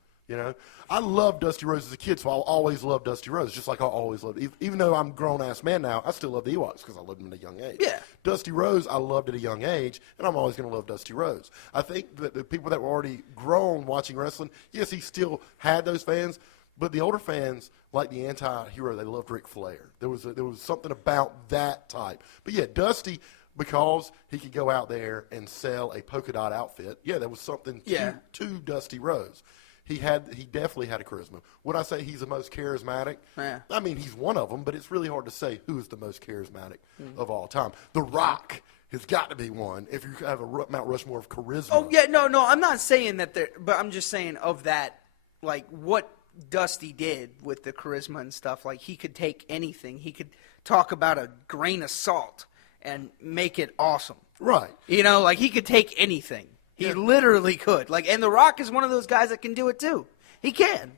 I loved Dusty Rhodes as a kid, so I'll always love Dusty Rhodes, just like I always loved. Even though I'm a grown-ass man now, I still love the Ewoks because I loved them at a young age. Yeah. Dusty Rhodes, I loved at a young age, and I'm always going to love Dusty Rhodes. I think that the people that were already grown watching wrestling, yes, he still had those fans, but the older fans, like the anti-hero, they loved Ric Flair. There was something about that type. But yeah, Dusty, because he could go out there and sell a polka dot outfit, yeah, there was something to Dusty Rhodes. He definitely had a charisma. Would I say he's the most charismatic? Yeah. I mean, he's one of them, but it's really hard to say who is the most charismatic of all time. The Rock has got to be one if you have a Mount Rushmore of charisma. Oh, yeah, no, I'm not saying that but I'm just saying of that, like, what Dusty did with the charisma and stuff. Like, he could take anything. He could talk about a grain of salt and make it awesome. Right. Like, he could take anything. He literally could. Like, and The Rock is one of those guys that can do it too. He can.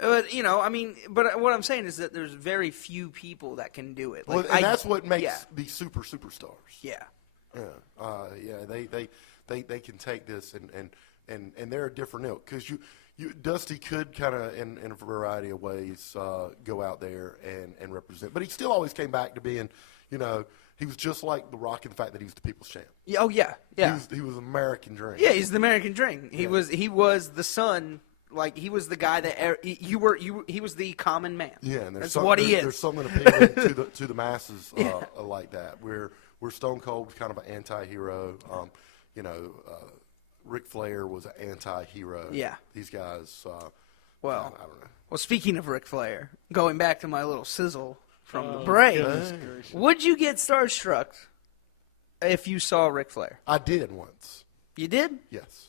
But but what I'm saying is that there's very few people that can do it. Like, well, and that's what makes the superstars. Yeah. Yeah. They can take this and they're a different ilk because Dusty could kind of in a variety of ways go out there and represent, but he still always came back to being, he was just like The Rock in the fact that he was the people's champ. Yeah. Oh yeah. Yeah. He was American Dream. Yeah, he's the American Dream. He was the son. Like, he was the guy that he was the common man. Yeah, and that's what he is. There's something appealing to the masses like that. Where Stone Cold was kind of an anti-hero. Ric Flair was an anti-hero. Yeah. These guys, Well, I don't know. well, speaking of Ric Flair, going back to my little sizzle from the break, goodness gracious. would you get starstruck if you saw Ric Flair? I did once. You did? Yes.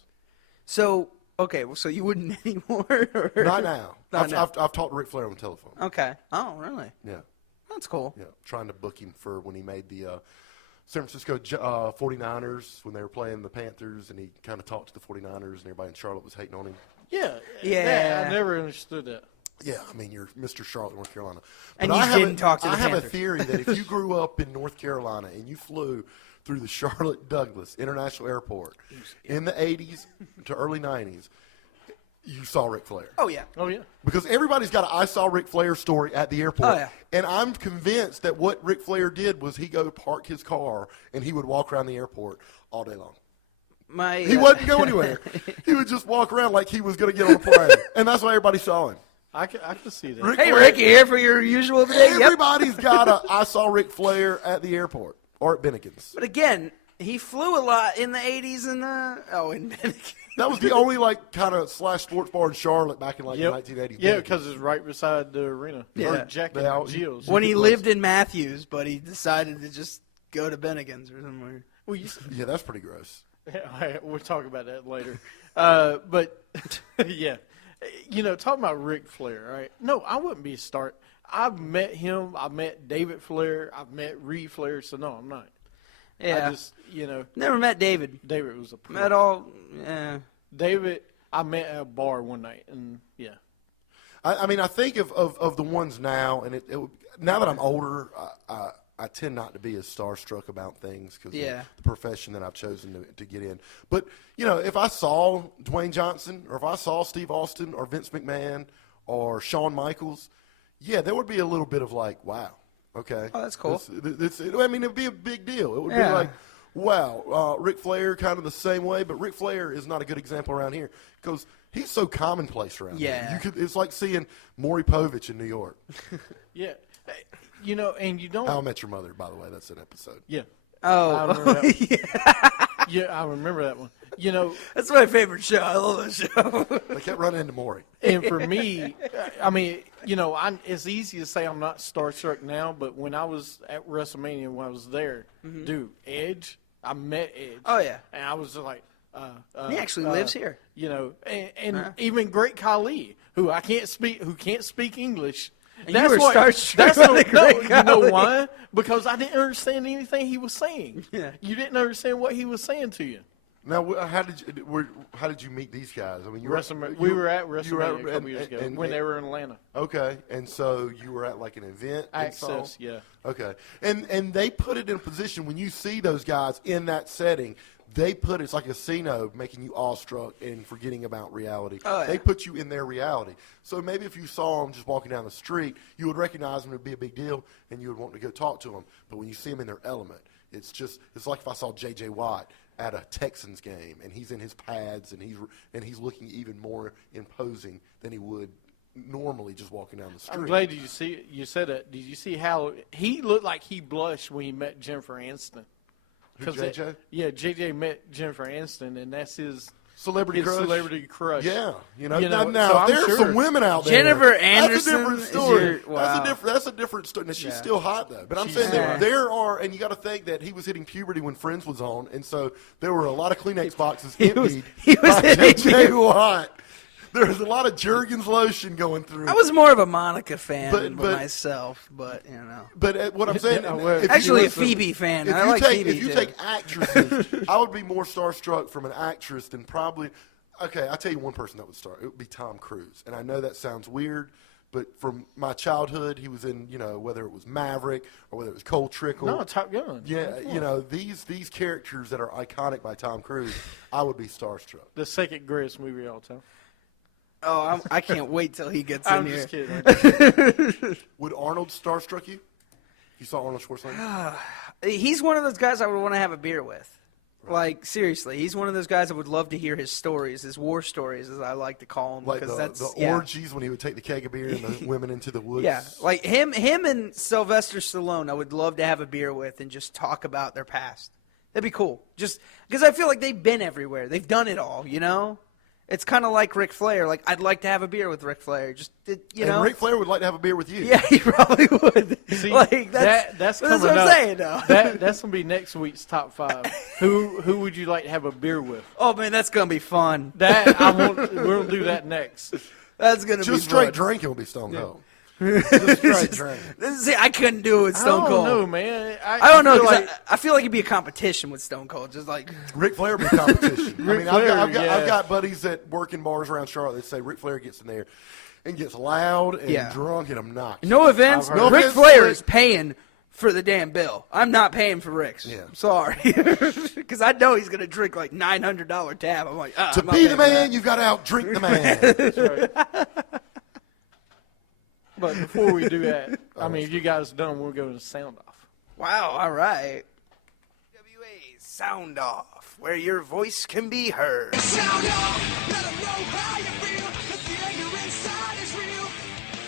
So, okay, well, so you wouldn't anymore? Or? Not now. Not I've, now. I've talked to Ric Flair on the telephone. Okay. Oh, really? Yeah. That's cool. Yeah. Trying to book him for when he made the San Francisco 49ers when they were playing the Panthers, and he kind of talked to the 49ers, and everybody in Charlotte was hating on him. Yeah. Yeah. I never understood that. Yeah, I mean, you're Mr. Charlotte, North Carolina. And But you I have didn't talk to the I have a Panthers. theory that if you grew up in North Carolina and you flew through the Charlotte Douglas International Airport in the 80s to early 90s, you saw Ric Flair. Oh, yeah. Oh, yeah. Because everybody's got an I saw Ric Flair story at the airport. Oh, yeah. And I'm convinced that what Ric Flair did was he go park his car and he would walk around the airport all day long. He wouldn't go anywhere. He would just walk around like he was going to get on a plane. And that's why everybody saw him. I can see that. Ric Hey, Flair- Rick, you here for your usual today? Yep. Everybody's got a I saw Ric Flair at the airport or at Bennigan's. But again, he flew a lot in the 80s and in Bennigan. That was the only kind of slash sports bar in Charlotte back in the Yep. 1980s. Yeah, because it's right beside the arena. Yeah. Or Jack They all- and Jill's. When he lived in Matthews, but he decided to just go to Bennigan's or somewhere. Well, you, Yeah, that's pretty gross. we'll talk about that later. But, yeah. Talking about Ric Flair, right? No, I wouldn't be a start. I've met him. I've met David Flair. I've met Reed Flair. So, no, I'm not. Yeah. I just, Never met David. David was a pro. Met all, yeah. David, I met at a bar one night, and, yeah. I mean, I think of the ones now, and now that I'm older, I tend not to be as starstruck about things because Yeah. of the profession that I've chosen to get in. But, if I saw Dwayne Johnson or if I saw Steve Austin or Vince McMahon or Shawn Michaels, yeah, there would be a little bit of like, wow, okay. Oh, that's cool. I mean, it would be a big deal. It would Yeah. be like, wow, Ric Flair kind of the same way, but Ric Flair is not a good example around here because he's so commonplace around Yeah. here. It's like seeing Maury Povich in New York. Yeah. And you don't. How I Met Your Mother, by the way, that's an episode. Yeah. Oh, I remember that. yeah. Yeah, I remember that one. That's my favorite show. I love that show. They kept running into Maury. And for me, I mean, it's easy to say I'm not starstruck now, but when I was at WrestleMania, when I was there, dude, Edge, I met Edge. Oh, yeah. And I was just like, He actually lives here. And even Great Khali, who can't speak English. And you were starstruck by the Great You know Khali. why? Because I didn't understand anything he was saying. Yeah. You didn't understand what he was saying to you. Now, how did you meet these guys? I mean, We were at WrestleMania a couple years ago and- when they were in Atlanta. Okay, and so you were at like an event. and saw- Access, yeah. Okay, and they put it in a position when you see those guys in that setting. It's like a casino, making you awestruck and forgetting about reality. Oh, yeah. They put you in their reality. So maybe if you saw them just walking down the street, you would recognize them. It would be a big deal, and you would want to go talk to them. But when you see them in their element, it's like if I saw J.J. Watt at a Texans game, and he's in his pads, and he's looking even more imposing than he would normally just walking down the street. I'm glad you said that. Did you see how he looked like he blushed when he met Jennifer Aniston? Who, JJ? JJ met Jennifer Aniston, and that's his Celebrity crush. Yeah, so now I'm there's sure. some women out there. Jennifer That's a Anderson different is story. wow. That's a different story. Now, she's Yeah. still hot though. But I'm She's saying hot. there are, and you got to think that he was hitting puberty when Friends was on, and so there were a lot of Kleenex boxes He was- emptied he was by hitting J.J. Watt. There was a lot of Jergens lotion going through. I was more of a Monica fan But- than but- myself, but But what I'm saying, Yeah, well, if you actually a listen- Phoebe fan. If I you like take Phoebe if you too. take actresses, I would be more starstruck from an actress than probably. Okay, I'll tell you one person that would start. It would be Tom Cruise, and I know that sounds weird, but from my childhood, he was in whether it was Maverick or whether it was Cold Trickle. No, Top Gun. Yeah, these characters that are iconic by Tom Cruise, I would be starstruck. The second greatest movie of all time. Oh, I can't wait till he gets in I'm here. just kidding. Would Arnold starstruck you? You saw Arnold Schwarzenegger? He's one of those guys I would want to have a beer with. Like, seriously, he's one of those guys I would love to hear his stories, his war stories, as I like to call them. Like because the that's orgies when he would take the keg of beer and the women into the woods. Yeah, like him and Sylvester Stallone, I would love to have a beer with and just talk about their past. That'd be cool. Just because I feel like they've been everywhere. They've done it all, It's kind of like Ric Flair. Like, I'd like to have a beer with Ric Flair. Just, you know. And Ric Flair would like to have a beer with you. Yeah, he probably would. See, like, that's coming what I'm up. saying, though. That's gonna be next week's top 5. Who would you like to have a beer with? Oh, man, that's going to be fun. We're gonna do that next. That's going to be Just straight fun. drinking will be Stone Cold. Just straight drinking. See, I couldn't do it with Stone Cold. I don't know, man. I don't know, feel 'cause like I feel like it'd be a competition with Stone Cold. Just like, Ric Flair would be competition. I mean, Flair, I've yeah. got buddies that work in bars around Charlotte that say Ric Flair gets in there and gets loud and drunk and obnoxious. no offense, No Ric offense, Flair Rick. is paying for the damn bill. I'm not paying for Rick's. Yeah. Sorry. Because I know he's going to drink like $900 tab. I'm like, To I'm not be the paying for man, you've got to out-drink the man. that's right. But before we do that, I mean, if you guys are done, we'll go to sound off. Wow, all right. WWA SoundOff, where your voice can be heard. Sound off, let 'em know how you feel, 'cause the anger inside is real.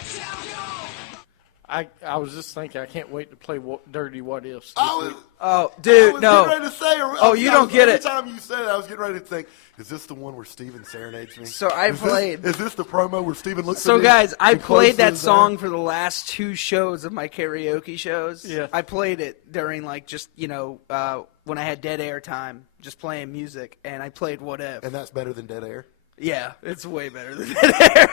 Sound off. I was just thinking, I can't wait to play Dirty What Ifs. I was, Oh, I dude, was no. getting ready to say. Oh, you don't get every it. time you said it, I was getting ready to think, is this the one where Steven serenades me? So I Is played. Is this the promo where Steven looks So, at me guys, I and played that closes his song eyes? for the last 2 shows of my karaoke shows. Yeah. I played it during, like, just, when I had dead air time, just playing music, and I played What If. And that's better than Dead Air? Yeah, it's way better than dead air.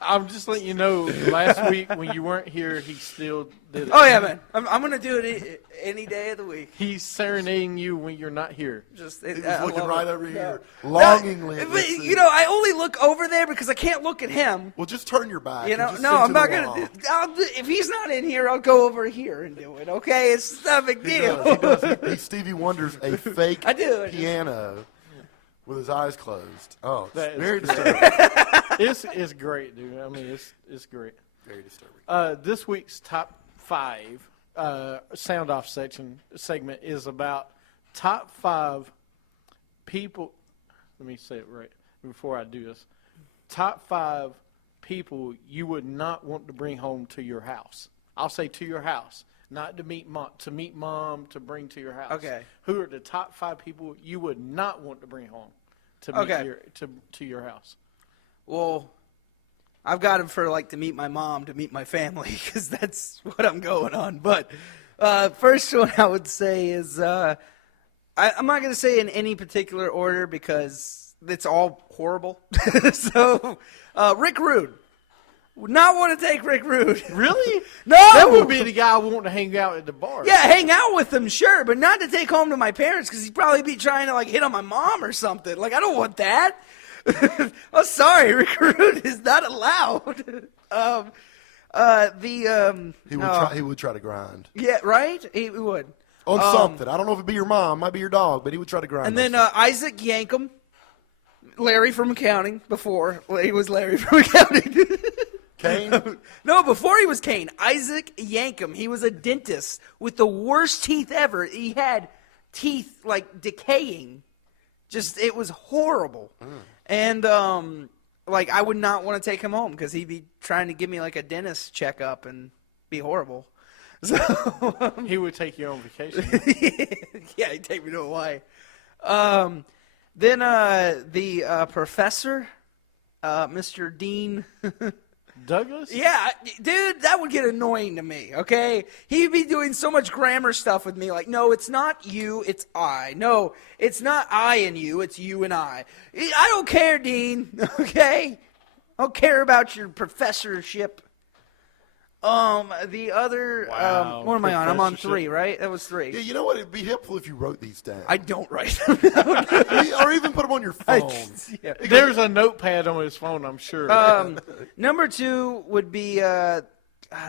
I'm just letting you know, last week when you weren't here, he still did it. Oh, yeah, man. I'm going to do it any day of the week. He's serenading you when you're not here. Just He was I looking love right it. over here, No. longingly. But, listening. I only look over there because I can't look at him. Well, just turn your back. You know, and just no, sit I'm to not the gonna. wall. If he's not in here, I'll go over here and do it. Okay, it's not a big He deal. does. He Stevie Wonders a fake I do. piano with his eyes closed. Oh, it's That is very great. disturbing. It's great, dude. I mean, it's great. Very disturbing. This week's top 5 sound off segment is about top 5 people. Let me say it right before I do this. Top 5 people you would not want to bring home to your house. I'll say to your house, not to meet mom, to bring to your house. Okay. Who are the top 5 people you would not want to bring home to meet Okay. to your house? Well, I've got him for to meet my mom, to meet my family, because that's what I'm going on. But first one I would say is I'm not going to say in any particular order because it's all horrible. So Rick Rude. Would not want to take Rick Rude. Really? No. That would be the guy I want to hang out at the bar. Yeah, hang out with him, sure, but not to take home to my parents because he'd probably be trying to hit on my mom or something. I don't want that. Oh, sorry, Rick Rude is not allowed. He would try to grind Yeah, right? He would. on something. I don't know if it'd be your mom, might be your dog, but he would try to grind. And on then something. Isaac Yankum, Larry from accounting. Before he was Larry from accounting. Kane. No, before he was Kane, Isaac Yankum. He was a dentist with the worst teeth ever. He had teeth decaying. Just it was horrible. And I would not want to take him home because he'd be trying to give me a dentist checkup and be horrible. So He would take you on vacation. yeah, he'd take me to Hawaii. Then the professor, Mr. Dean. Douglas? Yeah, dude, that would get annoying to me, okay? He'd be doing so much grammar stuff with me, no, it's not you, it's I. No, it's not I and you, it's you and I. I don't care, Dean, okay? I don't care about your professorship. The other, Wow, what am I on? I'm on professorship. 3, right? That was 3. Yeah, you know what? It'd be helpful if you wrote these down. I don't write them down. Or even put them on your phone. Yeah. There's a notepad on his phone, I'm sure. Number 2 would be, God,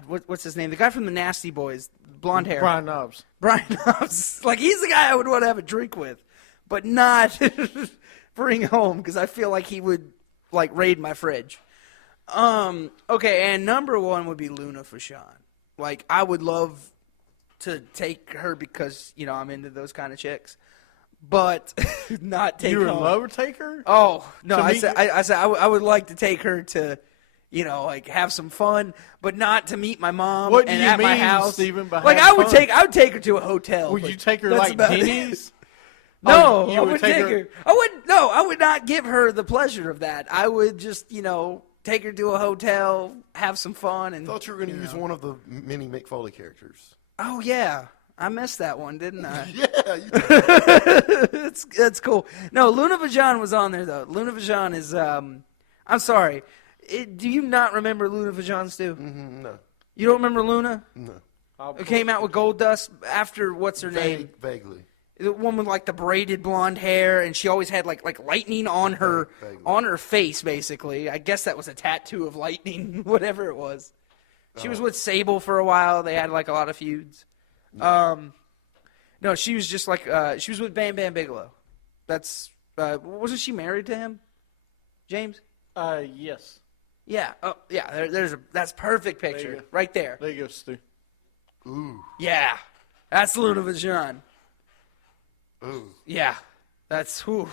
what's his name? The guy from the Nasty Boys, blonde hair. Brian Knobs. Brian Knobs. He's the guy I would want to have a drink with, but not bring home because I feel like he would, raid my fridge. Okay, and number 1 would be Luna Fashawn. I would love to take her because, I'm into those kind of chicks, but not take You would home. love to take her? Oh, no, To I meet said I would like to take her to, have some fun, but not to meet my mom What do and you at my mean, house. Stephen, by I have would fun? I would take her to a hotel. Would but you take her that's about it. Denny's? No, Oh, you I would wouldn't take take her- her. I wouldn't. No, No, I would not give her the pleasure of that. I would just, take her to a hotel, have some fun, and. I thought you were going to use one of the many Mick Foley characters. Oh yeah, I missed that one, didn't I? Yeah, you did. That's cool. No, Luna Vajan was on there though. Luna Vajan is. I'm sorry. Do you not remember Luna Vajan, Stu? No. You don't remember Luna? No. It came out with Gold Dust after what's her name? Vaguely. The one with like the braided blonde hair, and she always had like lightning on her face, basically. I guess that was a tattoo of lightning, whatever it was. She was with Sable for a while. They had like a lot of feuds. No, she was just like she was with Bam Bam Bigelow. That's wasn't she married to him, James? Yes. Yeah. Oh, yeah. That's perfect picture right there. There you go, Stu. Ooh. Yeah, that's Luna Vajan. Ooh. Yeah, that's who.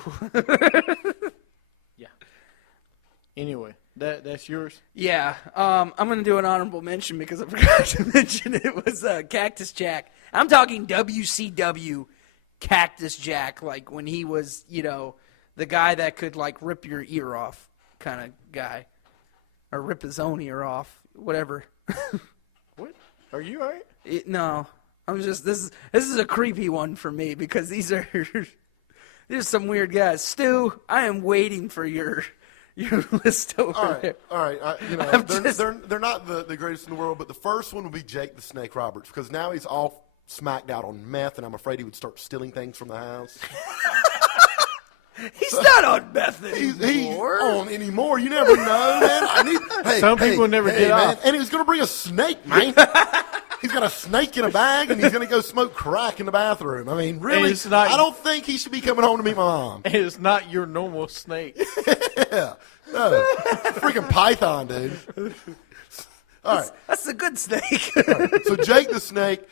Yeah. Anyway, that's yours. Yeah, I'm gonna do an honorable mention because I forgot to mention it was Cactus Jack. I'm talking WCW Cactus Jack, like when he was, the guy that could like rip your ear off, kind of guy, or rip his own ear off, whatever. What? Are you all right? No, I'm just this is a creepy one for me because these are some weird guys. Stu, I am waiting for your list over there. All right. They're not the greatest in the world, but the first one would be Jake the Snake Roberts because now he's all smacked out on meth, and I'm afraid he would start stealing things from the house. He's not on meth He's anymore. on anymore. You never know, man. Some people never get man. off. And he was going to bring a snake, man. He's got a snake in a bag, and he's going to go smoke crack in the bathroom. I mean, really, I don't think he should be coming home to meet my mom. It's not your normal snake. Yeah. No. Freaking python, dude. All right. That's a good snake. Right. So Jake the Snake,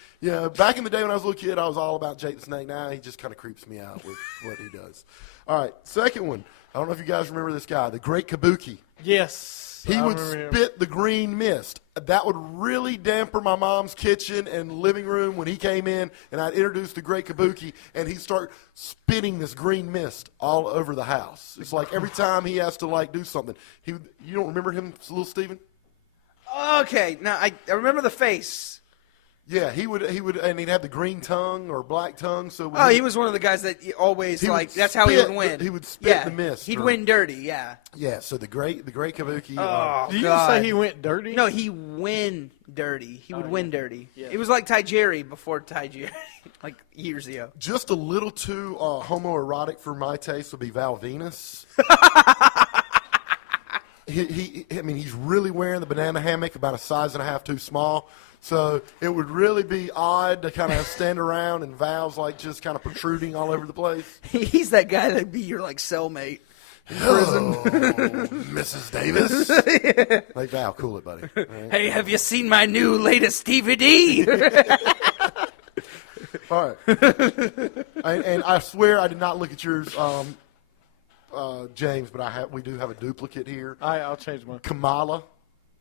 back in the day when I was a little kid, I was all about Jake the Snake. Now he just kind of creeps me out with what he does. All right, second one. I don't know if you guys remember this guy, the Great Kabuki. Yes. He I would remember him. spit the green mist. That would really damper my mom's kitchen and living room when he came in, and I'd introduce the Great Kabuki, and he'd start spitting this green mist all over the house. It's like every time he has to, do something. You don't remember him, little Steven? Okay, now I remember the face. Yeah, he would, and he'd have the green tongue or black tongue. So he was one of the guys that always that's how he would win. He would spit the mist. He'd win dirty. Yeah. Yeah. So the great Kabuki. Oh, Did you God. say he went dirty? No, he win dirty. He would win dirty. Yeah. It was like Ty Jerry before Ty Jerry, like years ago. Just a little too homoerotic for my taste would be Val Venus. He's really wearing the banana hammock about a size and a half too small. So it would really be odd to kind of stand around and Val's just kind of protruding all over the place. He's that guy that'd be your cellmate in prison. Mrs. Davis. Like Val, cool it, buddy. All right. Hey, have you seen my new latest DVD? All right. And I swear I did not look at yours, James, but we do have a duplicate here. I'll change mine. Kamala.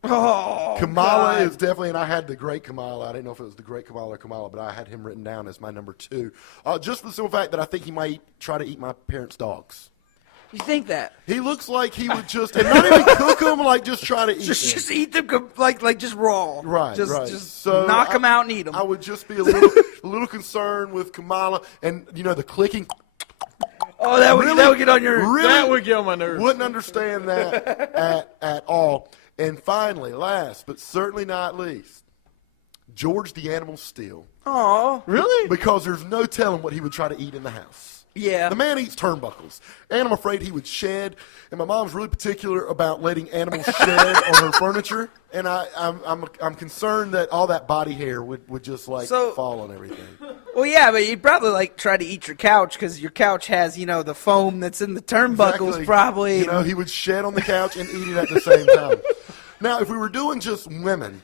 Oh, Kamala God. is definitely, and I had the Great Kamala. I didn't know if it was the Great Kamala or Kamala, but I had him written down as my number 2. Just for the simple fact that I think he might try to eat my parents' dogs. You think that? He looks like he would just, and not even cook them, just try to eat them. Just eat them like just raw. Right, just, right. Just So knock them out and eat them. I would just be a little concerned with Kamala, and the clicking. Oh, that would get on your. Really That would get on my nerves. Wouldn't understand that at all. And finally, last but certainly not least, George the Animal Steel. Oh, Really? Because there's no telling what he would try to eat in the house. yeah. The man eats turnbuckles, and I'm afraid he would shed. And my mom's really particular about letting animals shed on her furniture, and I'm concerned that all that body hair would just fall on everything. Well, yeah, but you'd probably try to eat your couch because your couch has the foam that's in the turnbuckles Exactly. probably. He would shed on the couch and eat it at the same time. Now, if we were doing just women,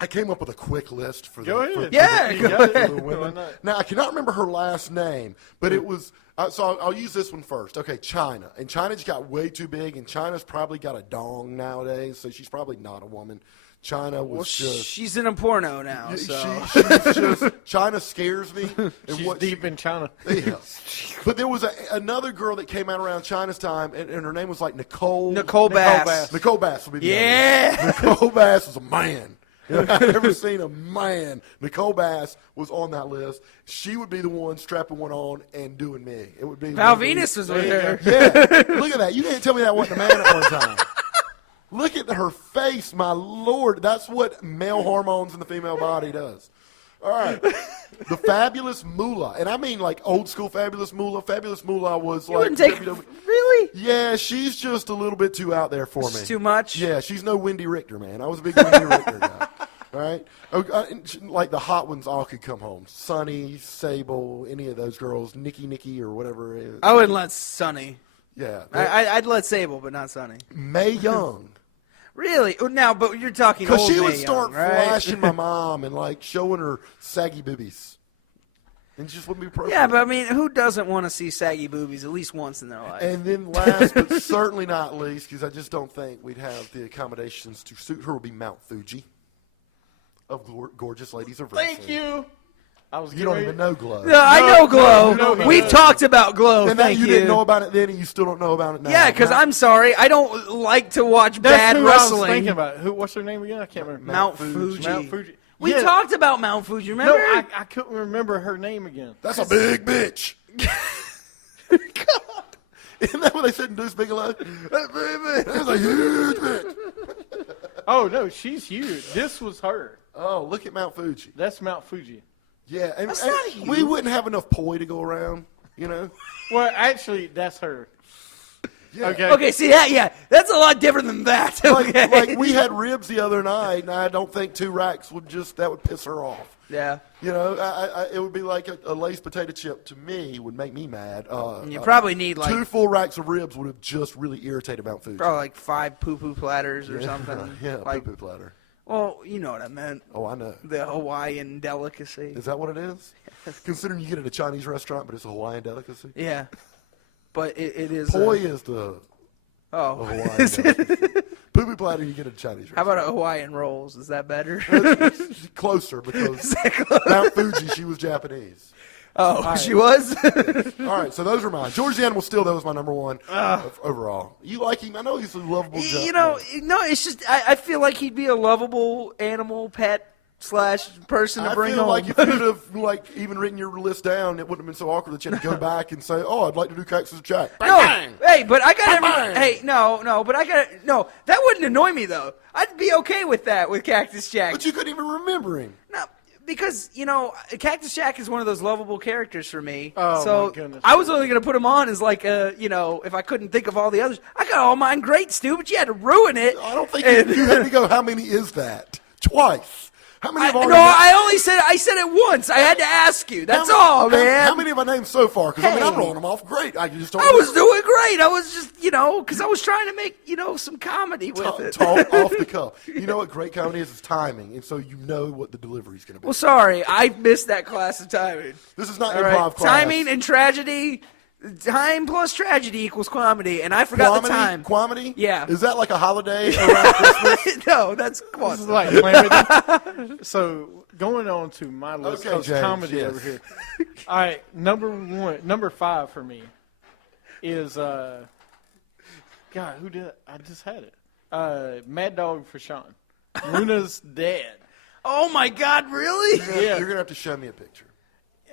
I came up with a quick list for Go the ahead. for Yeah, the- go for the ahead. women. Why not? Now, I cannot remember her last name, but it was so I'll use this one first. Okay, China. And China's got way too big, and China's probably got a dong nowadays, so she's probably not a woman. China was just. She's in a porno now, so. She's just. China scares me. And She's deep in China. Yeah. But there was another girl that came out around China's time, and her name was like Nicole Bass. Nicole Bass will be the Yeah. other one. Nicole Bass was a man. I've never seen a man. Nicole Bass was on that list. She would be the one strapping one on and doing me. It would be Val Venus was with her. Yeah. Look at that. You didn't tell me that wasn't a man at one time. Look at her face, my Lord. That's what male hormones in the female body does. All right. The Fabulous Moolah. And I mean like old school Fabulous Moolah. Fabulous Moolah was You like wouldn't take WWE. really? Yeah, she's just a little bit too out there for me. It's too much? Yeah, she's no Wendy Richter, man. I was a big Wendy Richter guy. All right? Like the hot ones all could come home. Sunny, Sable, any of those girls. Nikki, or whatever it is. I wouldn't let Sonny. Yeah. I'd let Sable, but not Sonny. Mae Young. Really? Now, but you're talking Because old she would Mae start Young, right? flashing my mom and like showing her saggy boobies. And it just wouldn't be appropriate. Yeah, but I mean, who doesn't want to see saggy boobies at least once in their life? And then last but certainly not least, because I just don't think we'd have the accommodations to suit her, would be Mount Fuji of gorgeous ladies of wrestling. Thank you. I was You don't even know Glow. No, I know Glow. no. We've talked about Glow. And that Thank you didn't know about it then, and you still don't know about it now. Yeah, because I'm sorry. I don't like to watch That's bad who wrestling. I was thinking about. What's her name again? I can't remember. Mount Fuji. Mount Fuji. We Yeah. talked about Mount Fuji, No, remember? I couldn't remember her name again. That's a big bitch. Isn't that what they said in Deuce Bigelow? That's a huge bitch. Oh, no, she's huge. This was her. Oh, look at Mount Fuji. That's Mount Fuji. Yeah, and, That's and not huge. we wouldn't have enough poi to go around, you know? Well, actually, that's her. Yeah. Okay, see that? Yeah, that's a lot different than that. Okay. Like we had ribs the other night, and I don't think 2 racks would piss her off. Yeah. You know, it would be like a Lay's potato chip to me would make me mad. You probably need like 2 full racks of ribs would have just really irritated Mount Fuji. probably like 5 poo-poo platters or something. Yeah, like, poo-poo platter. well, you know what I meant. Oh, I know. The Hawaiian delicacy. Is that what it is? Considering you get it at a Chinese restaurant, but it's a Hawaiian delicacy? Yeah. But it is. Poi is the Oh. Hawaiian delicacy. Poo-poo platter you get at a Chinese How restaurant. about a Hawaiian rolls? Is that better? Closer, because Mount Fuji, she was Japanese. Oh, she was? All right, so those are mine. George the Animal Steel, that was my number one overall. You like him? I know he's a lovable. You know, no, it's just I feel like he'd be a lovable animal pet / person to I bring feel home. like if you'd have like even written your list down, it wouldn't have been so awkward that you had to go back and say, "Oh, I'd like to do Cactus Jack." Bang, no, bang. hey, but I got Bang, every. bang. Hey, no, but I got no. That wouldn't annoy me though. I'd be okay with that with Cactus Jack. But you couldn't even remember him. No, because you know, Cactus Jack is one of those lovable characters for me. Oh, so my goodness. I was only going to put him on as like you know, if I couldn't think of all the others. I got all mine great, Stu, but you had to ruin it. I don't think you had to go. How many is that? Twice. How many have already? I said it once. I had to ask you. That's all, man. How many have I named so far? Because I mean, I'm Hey. rolling them off great. I just don't. I was doing great. I was just, you know, because I was trying to make, you know, some comedy with it. Talk off the cuff. You know what great comedy is? It's timing, and so you know what the delivery's going to be. Well, sorry, I missed that class of timing. This is not All improv right, class. timing and tragedy. Time plus tragedy equals comedy, and I forgot the time. Quamedy? Yeah. Is that like a holiday around Christmas? No, that's come This is on. like Calamity. So going on to my list Okay, of James, comedy yes. over here. All right, number 5 for me is God. Who did it? I just had it. Mad Dog for Sean. Luna's dad. Oh my God, really? Yeah. You're going to have to show me a picture.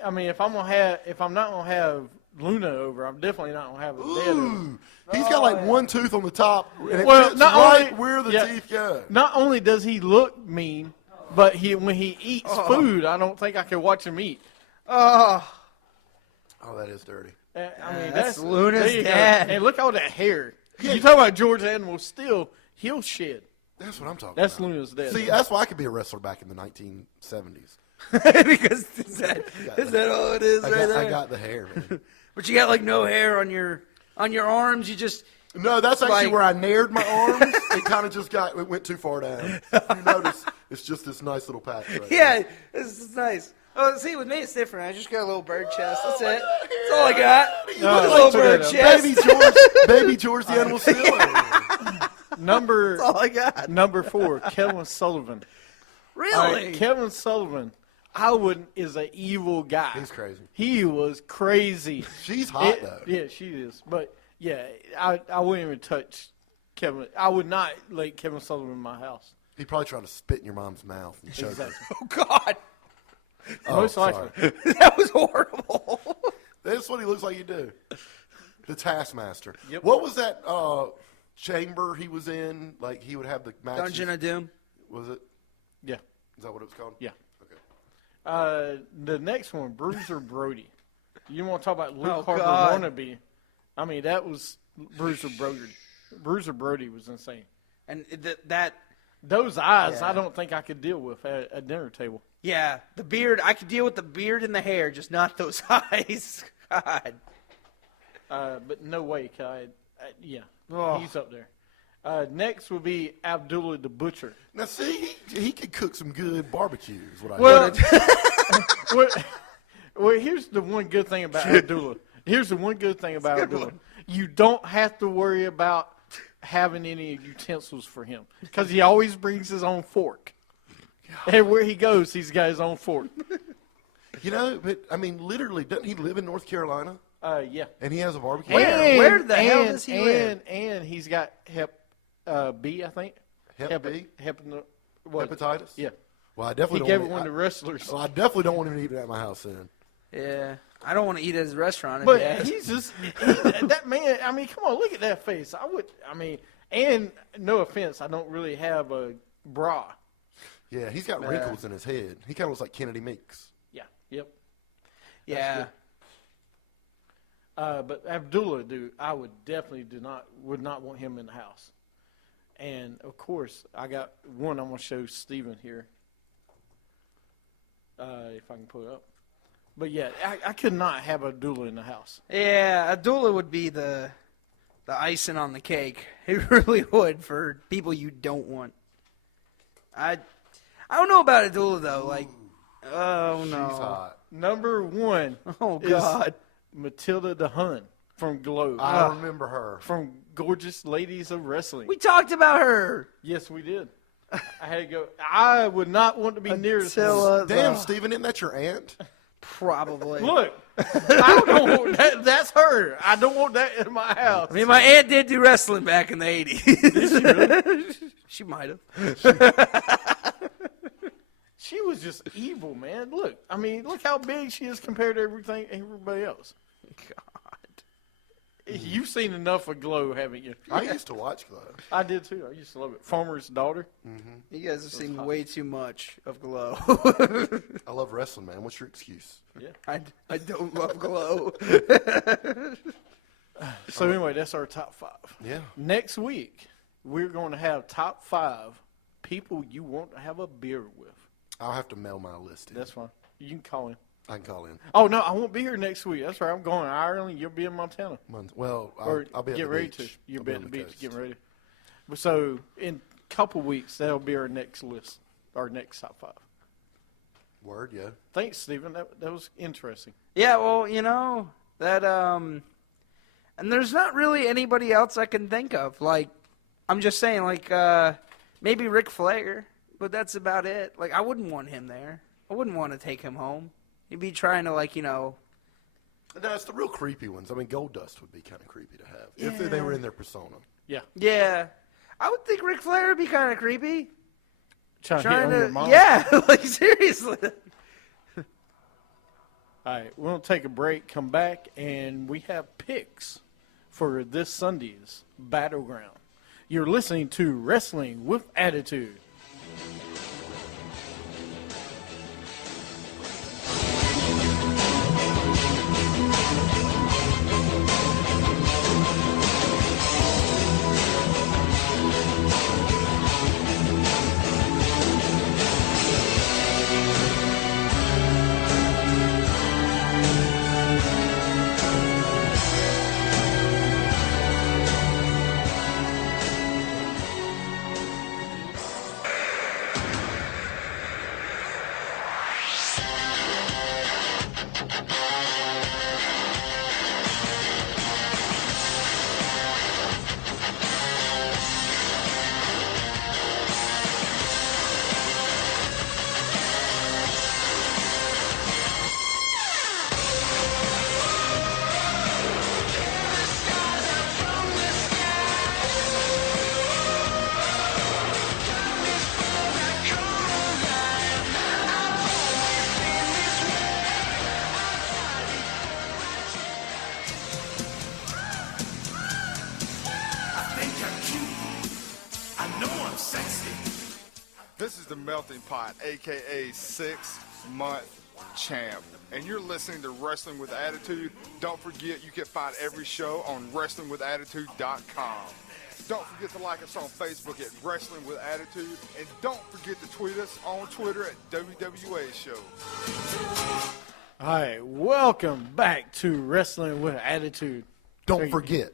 I mean, if I'm not gonna have Luna over, I'm definitely not gonna have a dad over. Ooh. He's got like one tooth on the top, and it Well, fits not right only- where the yeah. teeth go. Not only does he look mean, but when he eats food, I don't think I can watch him eat. Oh, that is dirty. I mean, that's that's Luna's there you go. dad. And look at all that hair. You talk about George Animal Steel, he'll shed. That's what I'm talking That's about. Luna's dad. See, that's why I could be a wrestler back in the 1970s. Because is that all it is right there? I got the hair, man. But you got like no hair on your arms. You just No, that's actually Like- where I nared my arms. It kind of just it went too far down. You notice it's just this nice little patch right yeah, this is nice. Oh, see, with me it's different. I just got a little bird chest. That's it. That's all I got. No, a little check bird that out. chest. Baby George the Animal Steel. That's all I got. Number 4, Kevin Sullivan. Really? All right, Kevin Sullivan, is an evil guy. He's crazy. He was crazy. She's hot, though. Yeah, she is. But, yeah, I wouldn't even touch Kevin. I would not let Kevin Sullivan in my house. He's probably trying to spit in your mom's mouth and choke her. Exactly. Oh, God. Most sorry. likely. That was horrible. That's what he looks like you do. The Taskmaster. Yep. What was that chamber he was in? Like, he would have the matches. Dungeon of Doom. Was it? Yeah. Is that what it was called? Yeah. Okay. The next one, Bruiser Brody. You want to talk about Luke Oh, Harper God. wannabe? I mean, that was Bruiser Brody. Bruiser Brody was insane. And that, Those eyes, Yeah. I don't think I could deal with at a dinner table. yeah, the beard. I could deal with the beard and the hair, just not those eyes. God. But no way, yeah, Oh. he's up there. Next will be Abdullah the Butcher. Now, see, he could cook some good barbecue, is what I Well, heard. well, here's the one good thing about Abdullah. Here's the one good thing about Abdullah. You don't have to worry about having any utensils for him because he always brings his own fork. Everywhere he goes, he's got his own fork. You know, but, I mean, literally, doesn't he live in North Carolina? Yeah. And he has a barbecue? Where the hell does he live? And he's got Hep B, I think. Hep B? What? Hepatitis? Yeah. Well, I He definitely gave don't it want one to wrestlers. well, I definitely don't want him to eat it at my house then. Yeah. I don't want to eat at his restaurant. But if he he's just that man. I mean, come on, look at that face. And no offense, I don't really have a bra. Yeah, he's got wrinkles in his head. He kind of looks like Kennedy Meeks. Yeah. Yep. yeah. But Abdullah, dude, I would definitely would not want him in the house. And of course, I got one. I'm gonna show Steven here, if I can pull it up. But yeah, I could not have Abdullah in the house. Yeah, Abdullah would be the icing on the cake. He really would for people you don't want. I don't know about Abdullah though. Like, oh She's no, hot. Number 1 oh is God, Matilda the Hun from Glow. I remember her. From Gorgeous Ladies of Wrestling. we talked about her. Yes, we did. I had to go. I would not want to be near this woman. Until, Damn, Steven, isn't that your aunt? probably. Look, I don't want that's her. I don't want that in my house. I mean, my aunt did do wrestling back in the 80s. She might have. She was just evil, man. Look, I mean, look how big she is compared to everybody else. God. You've seen enough of Glow, haven't you? I used to watch Glow. I did too. I used to love it. Farmer's Daughter. You guys have seen way too much of Glow. I love wrestling, man. What's your excuse? Yeah. I don't love Glow. So anyway, that's our top 5. Yeah. Next week, we're going to have top 5 people you want to have a beer with. I'll have to mail my list in. That's fine. You can call in. I can call in. Oh no, I won't be here next week. That's right. I'm going to Ireland. You'll be in Montana. Well, Or I'll be at get the ready beach. to. You'll I'll be on at the beach coast. getting ready. So in a couple weeks, that'll be our next list, our next top 5. Word, yeah. Thanks, Stephen. That was interesting. Yeah, well, you know, that, and there's not really anybody else I can think of. Like, I'm just saying, like, maybe Ric Flair, but that's about it. Like, I wouldn't want him there. I wouldn't want to take him home. He'd be trying to, like, you know. No, it's the real creepy ones. I mean, Goldust would be kind of creepy to have if they were in their persona. Yeah. Yeah. I would think Ric Flair would be kind of creepy. Trying to hit on your mom. Yeah, like, seriously. All right, we're going to take a break, come back, and we have picks for this Sunday's Battleground. You're listening to Wrestling with Attitude. Melting Pot, a.k.a. 6-month champ. And you're listening to Wrestling with Attitude. Don't forget, you can find every show on WrestlingWithAttitude.com. Don't forget to like us on Facebook at Wrestling with Attitude. And don't forget to tweet us on Twitter at WWA Show. All right, welcome back to Wrestling with Attitude. Don't forget,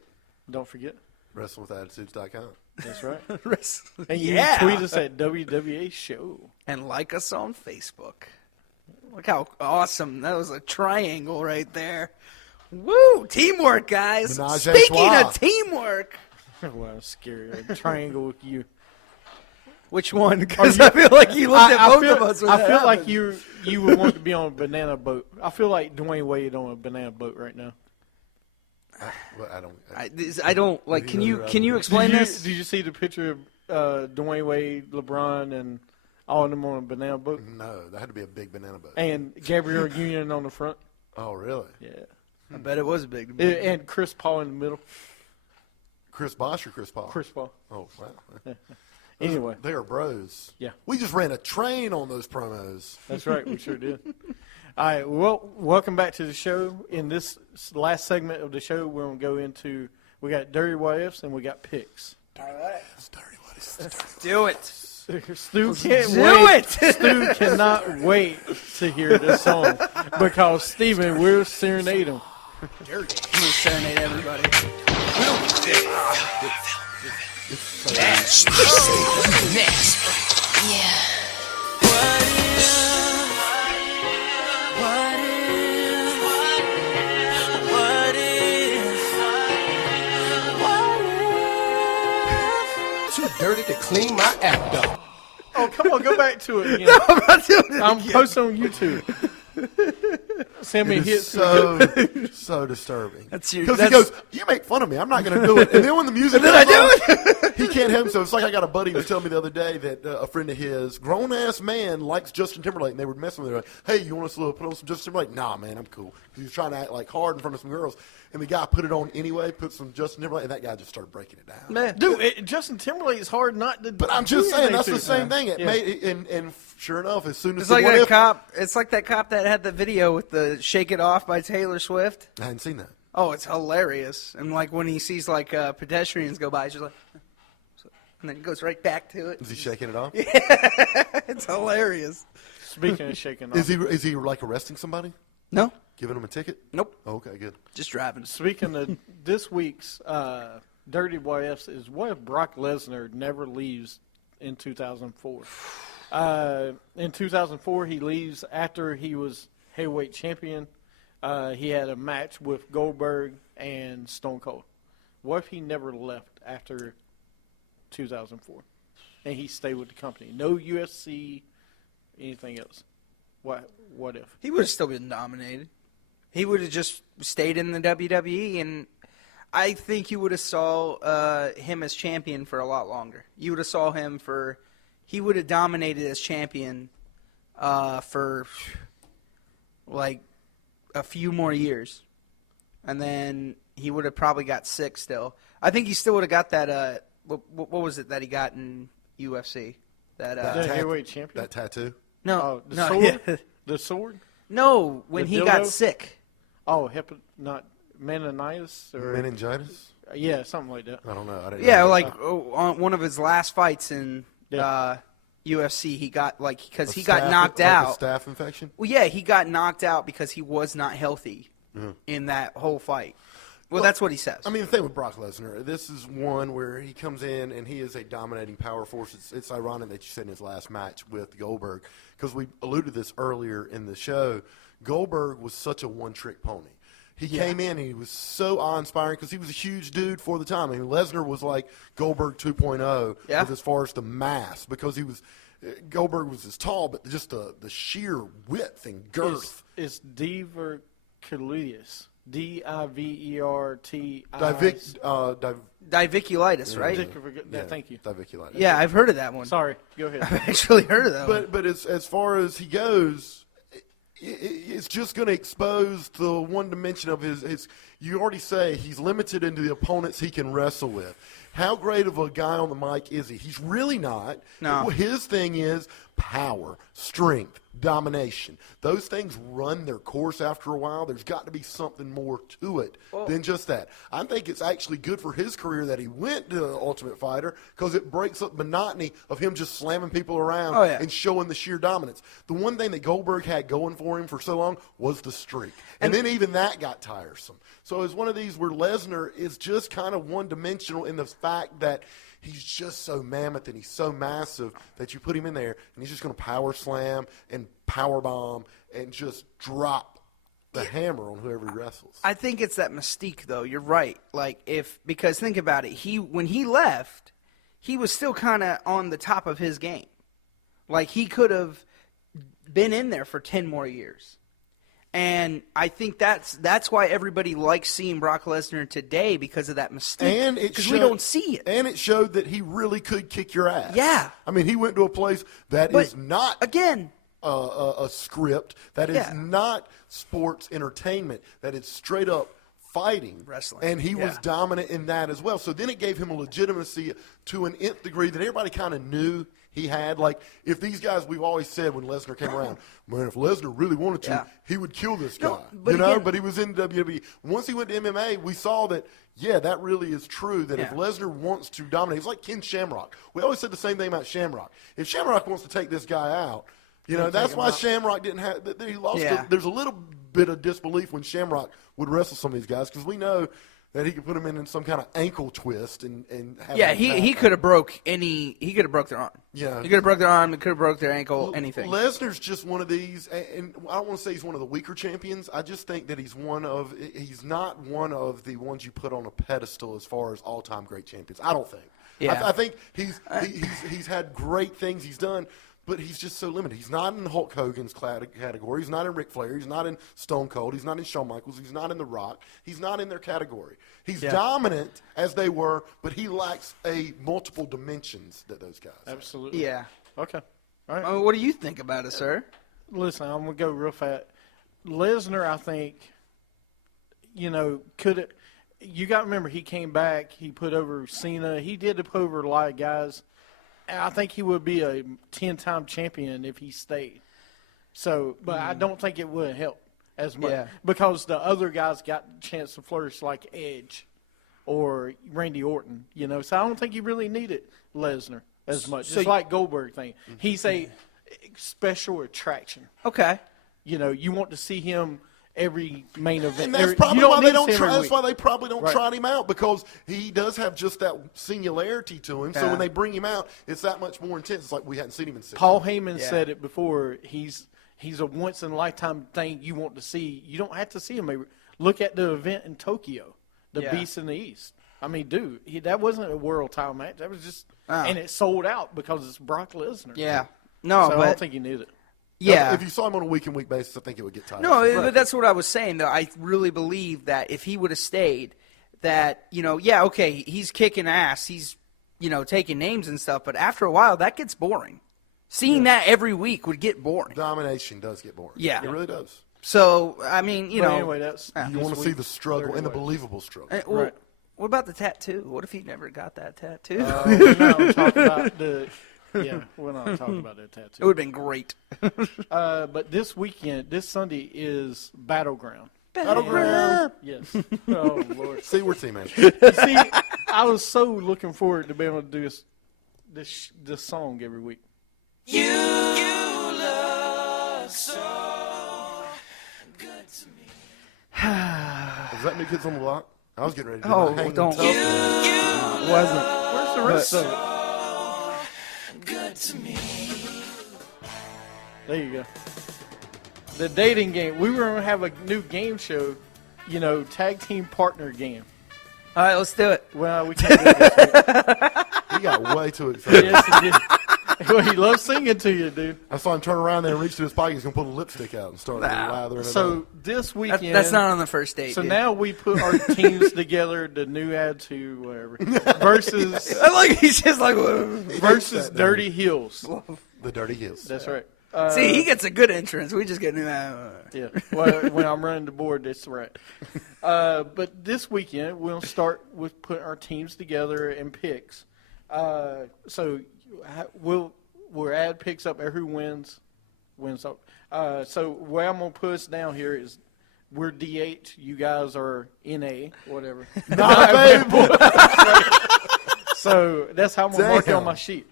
WrestlingWithAttitudes.com. That's right. Wrestling. And you Yeah. can tweet us at WWA Show. And like us on Facebook. Look how awesome. That was a triangle right there. Woo! Teamwork, guys. Menage a Speaking trois. of teamwork. Well, scary. A triangle with you. Which one? Because I feel like you looked at both of us when I that feel like happened. you would want to be on a banana boat. I feel like Dwayne Wade on a banana boat right now. Well, I don't. I don't like. Can you explain Did this? you see the picture of Dwayne Wade, LeBron, and all of them on a banana boat? No, that had to be a big banana boat. And Gabrielle Union on the front? Oh, really? Yeah. I bet it was a big. And Chris Paul in the middle. Chris Bosh or Chris Paul? Chris Paul. Oh, wow. Anyway, They are bros. Yeah. We just ran a train on those promos. that's right. We sure did. All right. Well, welcome back to the show. In this last segment of the show, we're going to go into, we got Dirty What Ifs and we got picks. All right. It's dirty. What is this? Do it. Stu can't do wait. it. Stu cannot wait to hear this song because Steven will serenade him. I'm gonna serenade everybody. Too dirty to clean my act up. Oh, come on, go back to it again. I'm not doing it. I'm posting on YouTube. Send me It is hits. so disturbing. That's your. Because he goes, you make fun of me. I'm not going to do it. And then when the music Then I comes on, he can't help himself. It's like I got a buddy who was telling me the other day that a friend of his, grown-ass man, likes Justin Timberlake. And they were messing with him. Like, hey, you want us to put on some Justin Timberlake? Nah, man, I'm cool. He was trying to act like hard in front of some girls. And the guy put it on anyway, put some Justin Timberlake, and that guy just started breaking it down. Man. Dude, Justin Timberlake is hard not to. But I'm just saying, that's the to. same thing. It Yeah. made, and sure enough, as soon as It's the like What that If- cop. It's like that cop that had the video with the "Shake It Off" by Taylor Swift. I hadn't seen that. Oh, it's hilarious. And like when he sees like pedestrians go by, he's just like, and then he goes right back to it. Is he shaking it off? It's hilarious. Speaking of shaking off. Is he like arresting somebody? No, Giving him a ticket? nope, Oh, okay, good. just driving. Speaking of this week's Dirty What Ifs is what if Brock Lesnar never leaves in 2004? In 2004, he leaves after he was heavyweight champion. He had a match with Goldberg and Stone Cold. What if he never left after 2004? And he stayed with the company? No UFC, anything else. What if? He would have still been dominated. He would have just stayed in the WWE, and I think you would have saw him as champion for a lot longer. You would have saw him for. He would have dominated as champion for like a few more years, and then he would have probably got sick still. I think he still would have got that. What was it that he got in UFC? That The heavyweight champion? That tattoo? no, Oh, the no, sword? yeah. The sword? No, when The he dildo? got sick. Oh, not meningitis? Or, Meningitis? yeah, something like that. I don't know. I didn't Yeah, know. like on one of his last fights in Yeah. UFC, he got because A he got staph- knocked like out. A staph infection? Well, yeah, he got knocked out because he was not healthy in that whole fight. Well, that's what he says. I mean, the thing with Brock Lesnar, this is one where he comes in and he is a dominating power force. It's ironic that you said in his last match with Goldberg, because we alluded to this earlier in the show. Goldberg was such a one-trick pony. He came in and he was so awe-inspiring because he was a huge dude for the time. I mean, Lesnar was like Goldberg 2.0 Yeah. with as far as the mass, because he was Goldberg was as tall, but just the sheer width and girth. It's diverticulitis. Diverti. Diverticulitis, right? Thank you. Diverticulitis. Yeah, I've heard of that one. Sorry. Go ahead. I've actually heard of that one. But as far as he goes, it's just going to expose the one dimension of his. You already say he's limited into the opponents he can wrestle with. How great of a guy on the mic is he? He's really not. No. His thing is power, strength, domination. Those things run their course after a while. There's got to be something more to it than just that. I think it's actually good for his career that he went to Ultimate Fighter because it breaks up monotony of him just slamming people around and showing the sheer dominance. The one thing that Goldberg had going for him for so long was the streak. And then even that got tiresome. So it's one of these where Lesnar is just kind of one-dimensional in the fact that he's just so mammoth and he's so massive that you put him in there and he's just going to power slam and power bomb and just drop the hammer on whoever he wrestles. I think it's that mystique, though. You're right. Because think about it. When he left, he was still kind of on the top of his game. Like, he could have been in there for 10 more years. And I think that's why everybody likes seeing Brock Lesnar today, because of that mystique. Because we don't see it. And it showed that he really could kick your ass. Yeah. I mean, he went to a place that is not a script, that is not sports entertainment, that is straight up fighting. Wrestling. And he was dominant in that as well. So then it gave him a legitimacy to an nth degree that everybody kind of knew he had. Like, if these guys, we've always said when Lesnar came around, man, if Lesnar really wanted to, he would kill this guy. But he was in WWE. Once he went to MMA, we saw that, that really is true, that if Lesnar wants to dominate, it's like Ken Shamrock. We always said the same thing about Shamrock. If Shamrock wants to take this guy out, that's why Shamrock didn't have – he lost there's a little bit of disbelief when Shamrock would wrestle some of these guys, because we know – that he could put them in some kind of ankle twist and have he could have broke their arm. Yeah. He could have broke their arm, he could have broke their ankle, anything. Lesnar's just one of these, and I don't want to say he's one of the weaker champions. I just think that he's not one of the ones you put on a pedestal as far as all-time great champions. I don't think. Yeah. I think he's had great things he's done, but he's just so limited. He's not in Hulk Hogan's category. He's not in Ric Flair. He's not in Stone Cold. He's not in Shawn Michaels. He's not in The Rock. He's not in their category. He's dominant, as they were, but he lacks multiple dimensions that those guys have. Absolutely. Yeah. Okay. All right. What do you think about it, sir? Listen, I'm going to go real fast. Lesnar, I think, you got to remember, he came back. He put over Cena. He did put over a lot of guys. I think he would be a 10-time champion if he stayed. So, but I don't think it would help as much because the other guys got a chance to flourish, like Edge or Randy Orton. So I don't think he really needed Lesnar as much. It's like Goldberg thing. He's a special attraction. Okay. You want to see him every main event. And that's probably why they don't try. That's why they probably don't trot him out, because he does have just that singularity to him. So when they bring him out, it's that much more intense. It's like we hadn't seen him in 6 Paul months. Heyman said it before. He's a once in a lifetime thing you want to see. You don't have to see him. Look at the event in Tokyo, the Beast in the East. I mean, dude, that wasn't a world title match. That was just, and it sold out because it's Brock Lesnar. Yeah, no, so but I don't think you need it. Yeah. If you saw him on a week-in-week basis, I think it would get tired. No, but that's what I was saying, though. I really believe that if he would have stayed, that, he's kicking ass. He's, taking names and stuff. But after a while, that gets boring. Seeing that every week would get boring. Domination does get boring. Yeah. It really does. So, I mean, But anyway, that's You want to see the struggle and the believable struggle. What about the tattoo? What if he never got that tattoo? we're not talking about the... Yeah, we're not talking about that tattoo. It would have been great. But this weekend, this Sunday is Battleground. Battleground. Yes. Oh, Lord. See, we're teammates. See, I was so looking forward to being able to do this song every week. You look so good to me. Is that New Kids on the Block? I was getting ready to do Oh, my Hanging don't. Tough. It wasn't. Where's the rest of it? Good to me. There you go. The dating game. We were going to have a new game show, tag team partner game. All right, let's do it. Well, we can't do it this week. He got way too excited. Yes, he did. Well, he loves singing to you, dude. I saw him turn around there and reach to his pocket. He's going to pull a lipstick out and start lathering it So up. this weekend. That's not on the first date. So dude. now we put our teams together, the new attitude, whatever, versus I like he's just like versus Dirty Hills. The Dirty Hills. That's right. See, he gets a good entrance. We just get Yeah. Well, when I'm running the board, that's right. But this weekend we'll start with putting our teams together and picks. So where Ad picks up every wins up. So where I'm gonna put us down here is we're DH. You guys are NA, whatever. Not available. So that's how I'm gonna mark it on my sheet.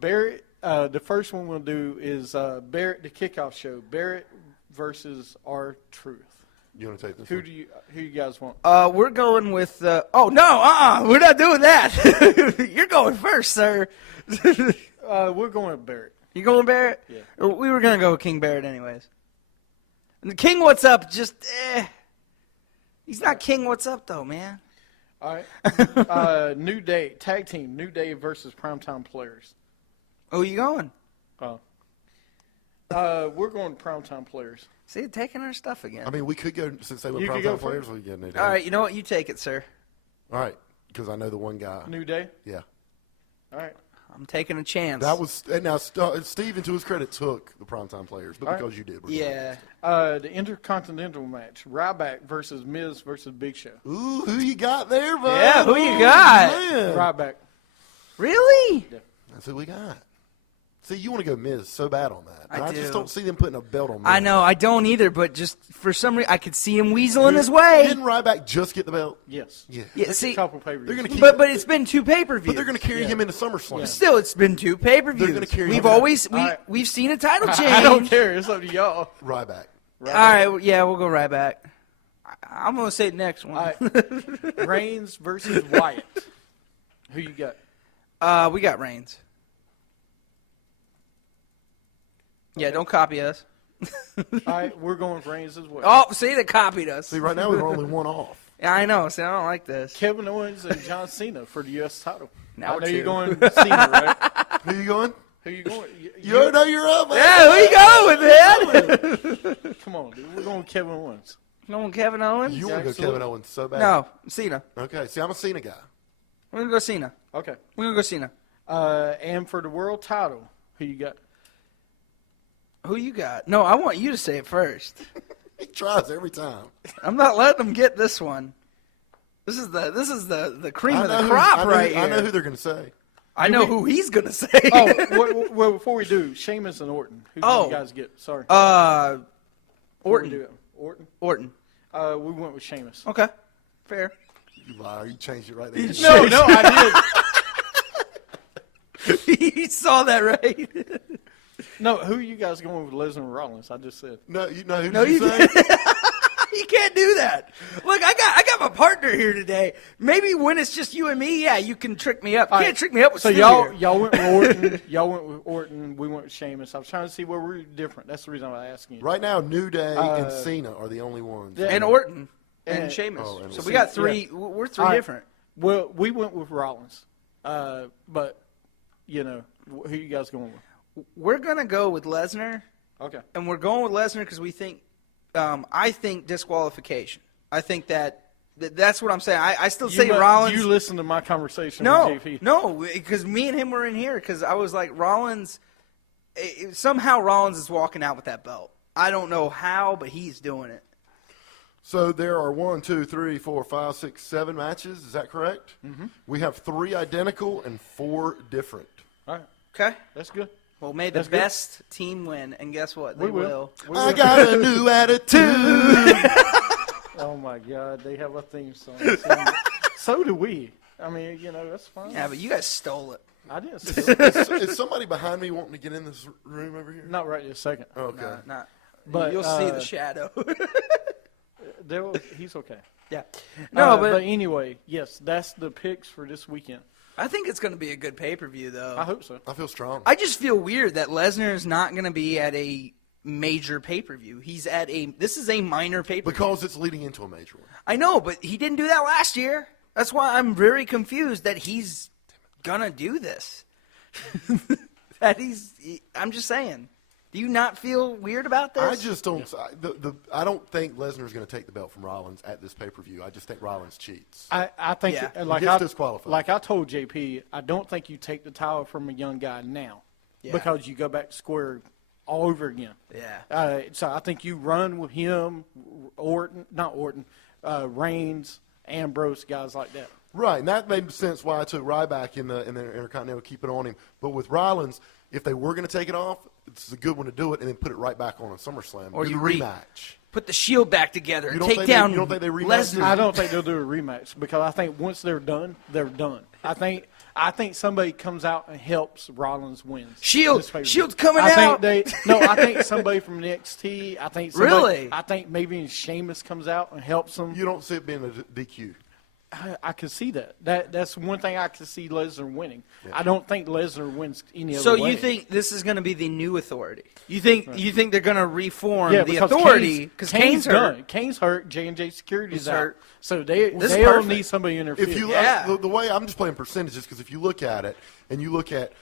Barrett. The first one we'll do is Barrett, the kickoff show. Barrett versus R-Truth. You want to take this Who one? do you guys want? We're going with. Oh no! We're not doing that. You're going first, sir. We're going with Barrett. You going Barrett? Yeah. We were gonna go with King Barrett anyways. And the King, what's up? Just he's not King. What's up though, man? All right. New Day tag team. New Day versus Primetime Players. Who you going? We're going Primetime Players. See, taking our stuff again. I mean, we could go, since they were You could go primetime for it. players, we could get New Day. All right, you know what? You take it, sir. All right, because I know the one guy. New Day. Yeah. All right. I'm taking a chance. That was, and now Steven, to his credit, took the primetime players, but All right. because you did. We're doing Yeah. The Intercontinental match. Ryback versus Miz versus Big Show. it. Ooh, who you got there, bud? Yeah, who you got? Man. Ryback. Really? That's who we got. See, you want to go Miz so bad on that. I And I just do. don't see them putting a belt on Miz. I know. I don't either, but just for some reason, I could see him weaseling his way. Didn't Ryback just get the belt? Yes. Yeah. Yeah, A see, couple pay-per-views. They're going to keep but it's been 2 pay-per-views. But they're going to carry him into SummerSlam. Still, it's been 2 pay-per-views. They're gonna carry We've him out. always All right. we've seen a title change. I don't care. It's up to y'all. Ryback. All right, yeah, we'll go right back. I'm gonna say the next one. All right. Reigns versus Wyatt. Who you got? We got Reigns. Yeah, don't copy us. All right. We're going with Reigns as well. Oh, see, they copied us. See, right now we're only one off. Yeah, I know. See, I don't like this. Kevin Owens and John Cena for the U.S. title. Now I know two. you're going Cena, right? Who you going? Who you going? You already know you're up, man. Yeah, who you going with, man? Come on, dude. We're going with Kevin Owens. Going Kevin Owens? You want to go Absolutely. Kevin Owens so bad? No, Cena. Okay, see, I'm a Cena guy. We're gonna go Cena. Okay. We're gonna go Cena. And for the world title, who you got? Who you got? No, I want you to say it first. He tries every time. I'm not letting them get this one. This is the cream of the who- crop I know, right I know here. who they're going to say. I know who he's gonna say. Oh, well, before we do, Sheamus and Orton. Who did Oh. you guys get? Sorry. Orton. Before we do it. Orton? Orton. We went with Sheamus. Okay, fair. You liar. You changed it right there. No, I You saw that, right? did. No, who are you guys going with Lesnar and Rollins? I just said. No, you know who No, did you you say? You can't do that. Look, I got my partner here today. Maybe when it's just you and me, yeah, you can trick me up. You can't trick me up with So Stu y'all here. went with Orton. Y'all went with Orton. We went with Sheamus. I was trying to see where we're different. That's the reason I was asking you. Right now, New Day and Cena are the only ones. yeah. And Orton and And- Sheamus. Oh, and So we Cena. got 3. We're 3 All right. different. Well, we went with Rollins. But, you know, who you guys going with? We're gonna go with Lesnar, Okay. and we're going with Lesnar because we think. I think disqualification. I think that's what I'm saying. I still say Rollins. You listened to my conversation No, with JP. no, because me and him were in here because I was like, Rollins, somehow Rollins is walking out with that belt. I don't know how, but he's doing it. So there are 1, 2, 3, 4, 5, 6, 7 matches. Is that correct? Mm-hmm. We have 3 identical and 4 different. All right. Okay? That's good. Well, may the That's good. best team win, and guess what? They We will. We I will. got a new attitude. Oh, my God. They have a theme song. So do we. I mean, you know, that's fine. Yeah, but you guys stole it. I didn't say it. Is somebody behind me wanting to get in this room over here? Not right this second. Okay. Not. But, You'll see the shadow. He's okay. Yeah. No, but but anyway, yes, that's the picks for this weekend. I think it's going to be a good pay-per-view, though. I hope so. I feel strong. I just feel weird that Lesnar is not going to be at a major pay-per-view. He's at this is a minor pay-per-view. Because it's leading into a major one. I know, but he didn't do that last year. That's why I'm very confused that he's going to do this. I'm just saying. Do you not feel weird about this? I just don't. I don't think Lesnar's going to take the belt from Rollins at this pay-per-view. I just think Rollins cheats. I think, Yeah. like He gets I, disqualified. like I told JP, I don't think you take the title from a young guy now because you go back to square all over again. Yeah. So I think you run with him, Reigns, Ambrose, guys like that. Right, and that made sense why I took Ryback in the Intercontinental, keep it on him. But with Rollins, if they were going to take it off, it's a good one to do it and then put it right back on a SummerSlam. Or do you the rematch. Put the Shield back together and don't take think down you don't think they rematch Lesnar. I don't think they'll do a rematch because I think once they're done, they're done. I think somebody comes out and helps Rollins win. Shield's coming I out. Think I think somebody from NXT. I think somebody, Really? I think maybe Sheamus comes out and helps them. You don't see it being a DQ. I can see that. That's one thing I can see Lesnar winning. Yeah. I don't think Lesnar wins any other So way. you think this is going to be the new Authority? You think they're going to reform the because Authority because Kane's hurt? done. Kane's hurt. J&J Security's out. hurt. So This is they'll perfect. need somebody to interfere. If you the way I'm just playing percentages because if you look at it and you look at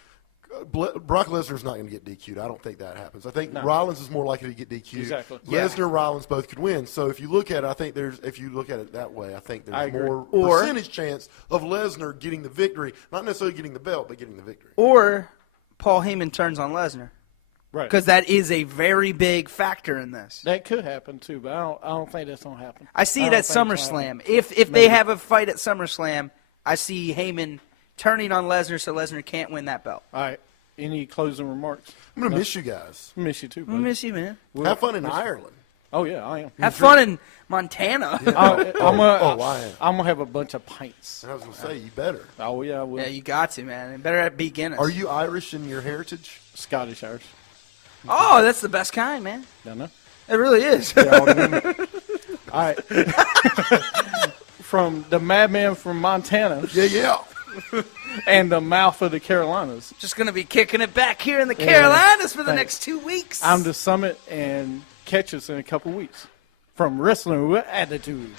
Brock Lesnar's not going to get DQ'd. I don't think that happens. I think Rollins is more likely to get DQ'd. Exactly. Lesnar, Rollins both could win. So if you look at it, I think if you look at it that way, I think I there's agree. more percentage chance of Lesnar getting the victory, not necessarily getting the belt, but getting the victory. Or Paul Heyman turns on Lesnar. Right. Because that is a very big factor in this. That could happen too, but I don't think that's gonna happen. I see it don't at think it's gonna SummerSlam. happen. If they have a fight at SummerSlam, I see Heyman turning on Lesnar so Lesnar can't win that belt. All right. Any closing remarks? I'm going to miss you guys. Miss you too, I buddy. miss you, man. Have fun in Ireland. Oh yeah, I am. Have fun in Montana. I'm I am. gonna have a bunch of pints. I was going to say, you better. Oh yeah, I will. Yeah, you got to, man. It better be Guinness. Are you Irish in your heritage? Scottish Irish. Oh, that's the best kind, man. Don't know. It really is. All right. From the Madmen from Montana Yeah. and the mouth of the Carolinas, Just going to be kicking it back here in the Carolinas for the Thanks. next 2 weeks. I'm the Summit, and catch us in a couple weeks from Wrestling with Attitude.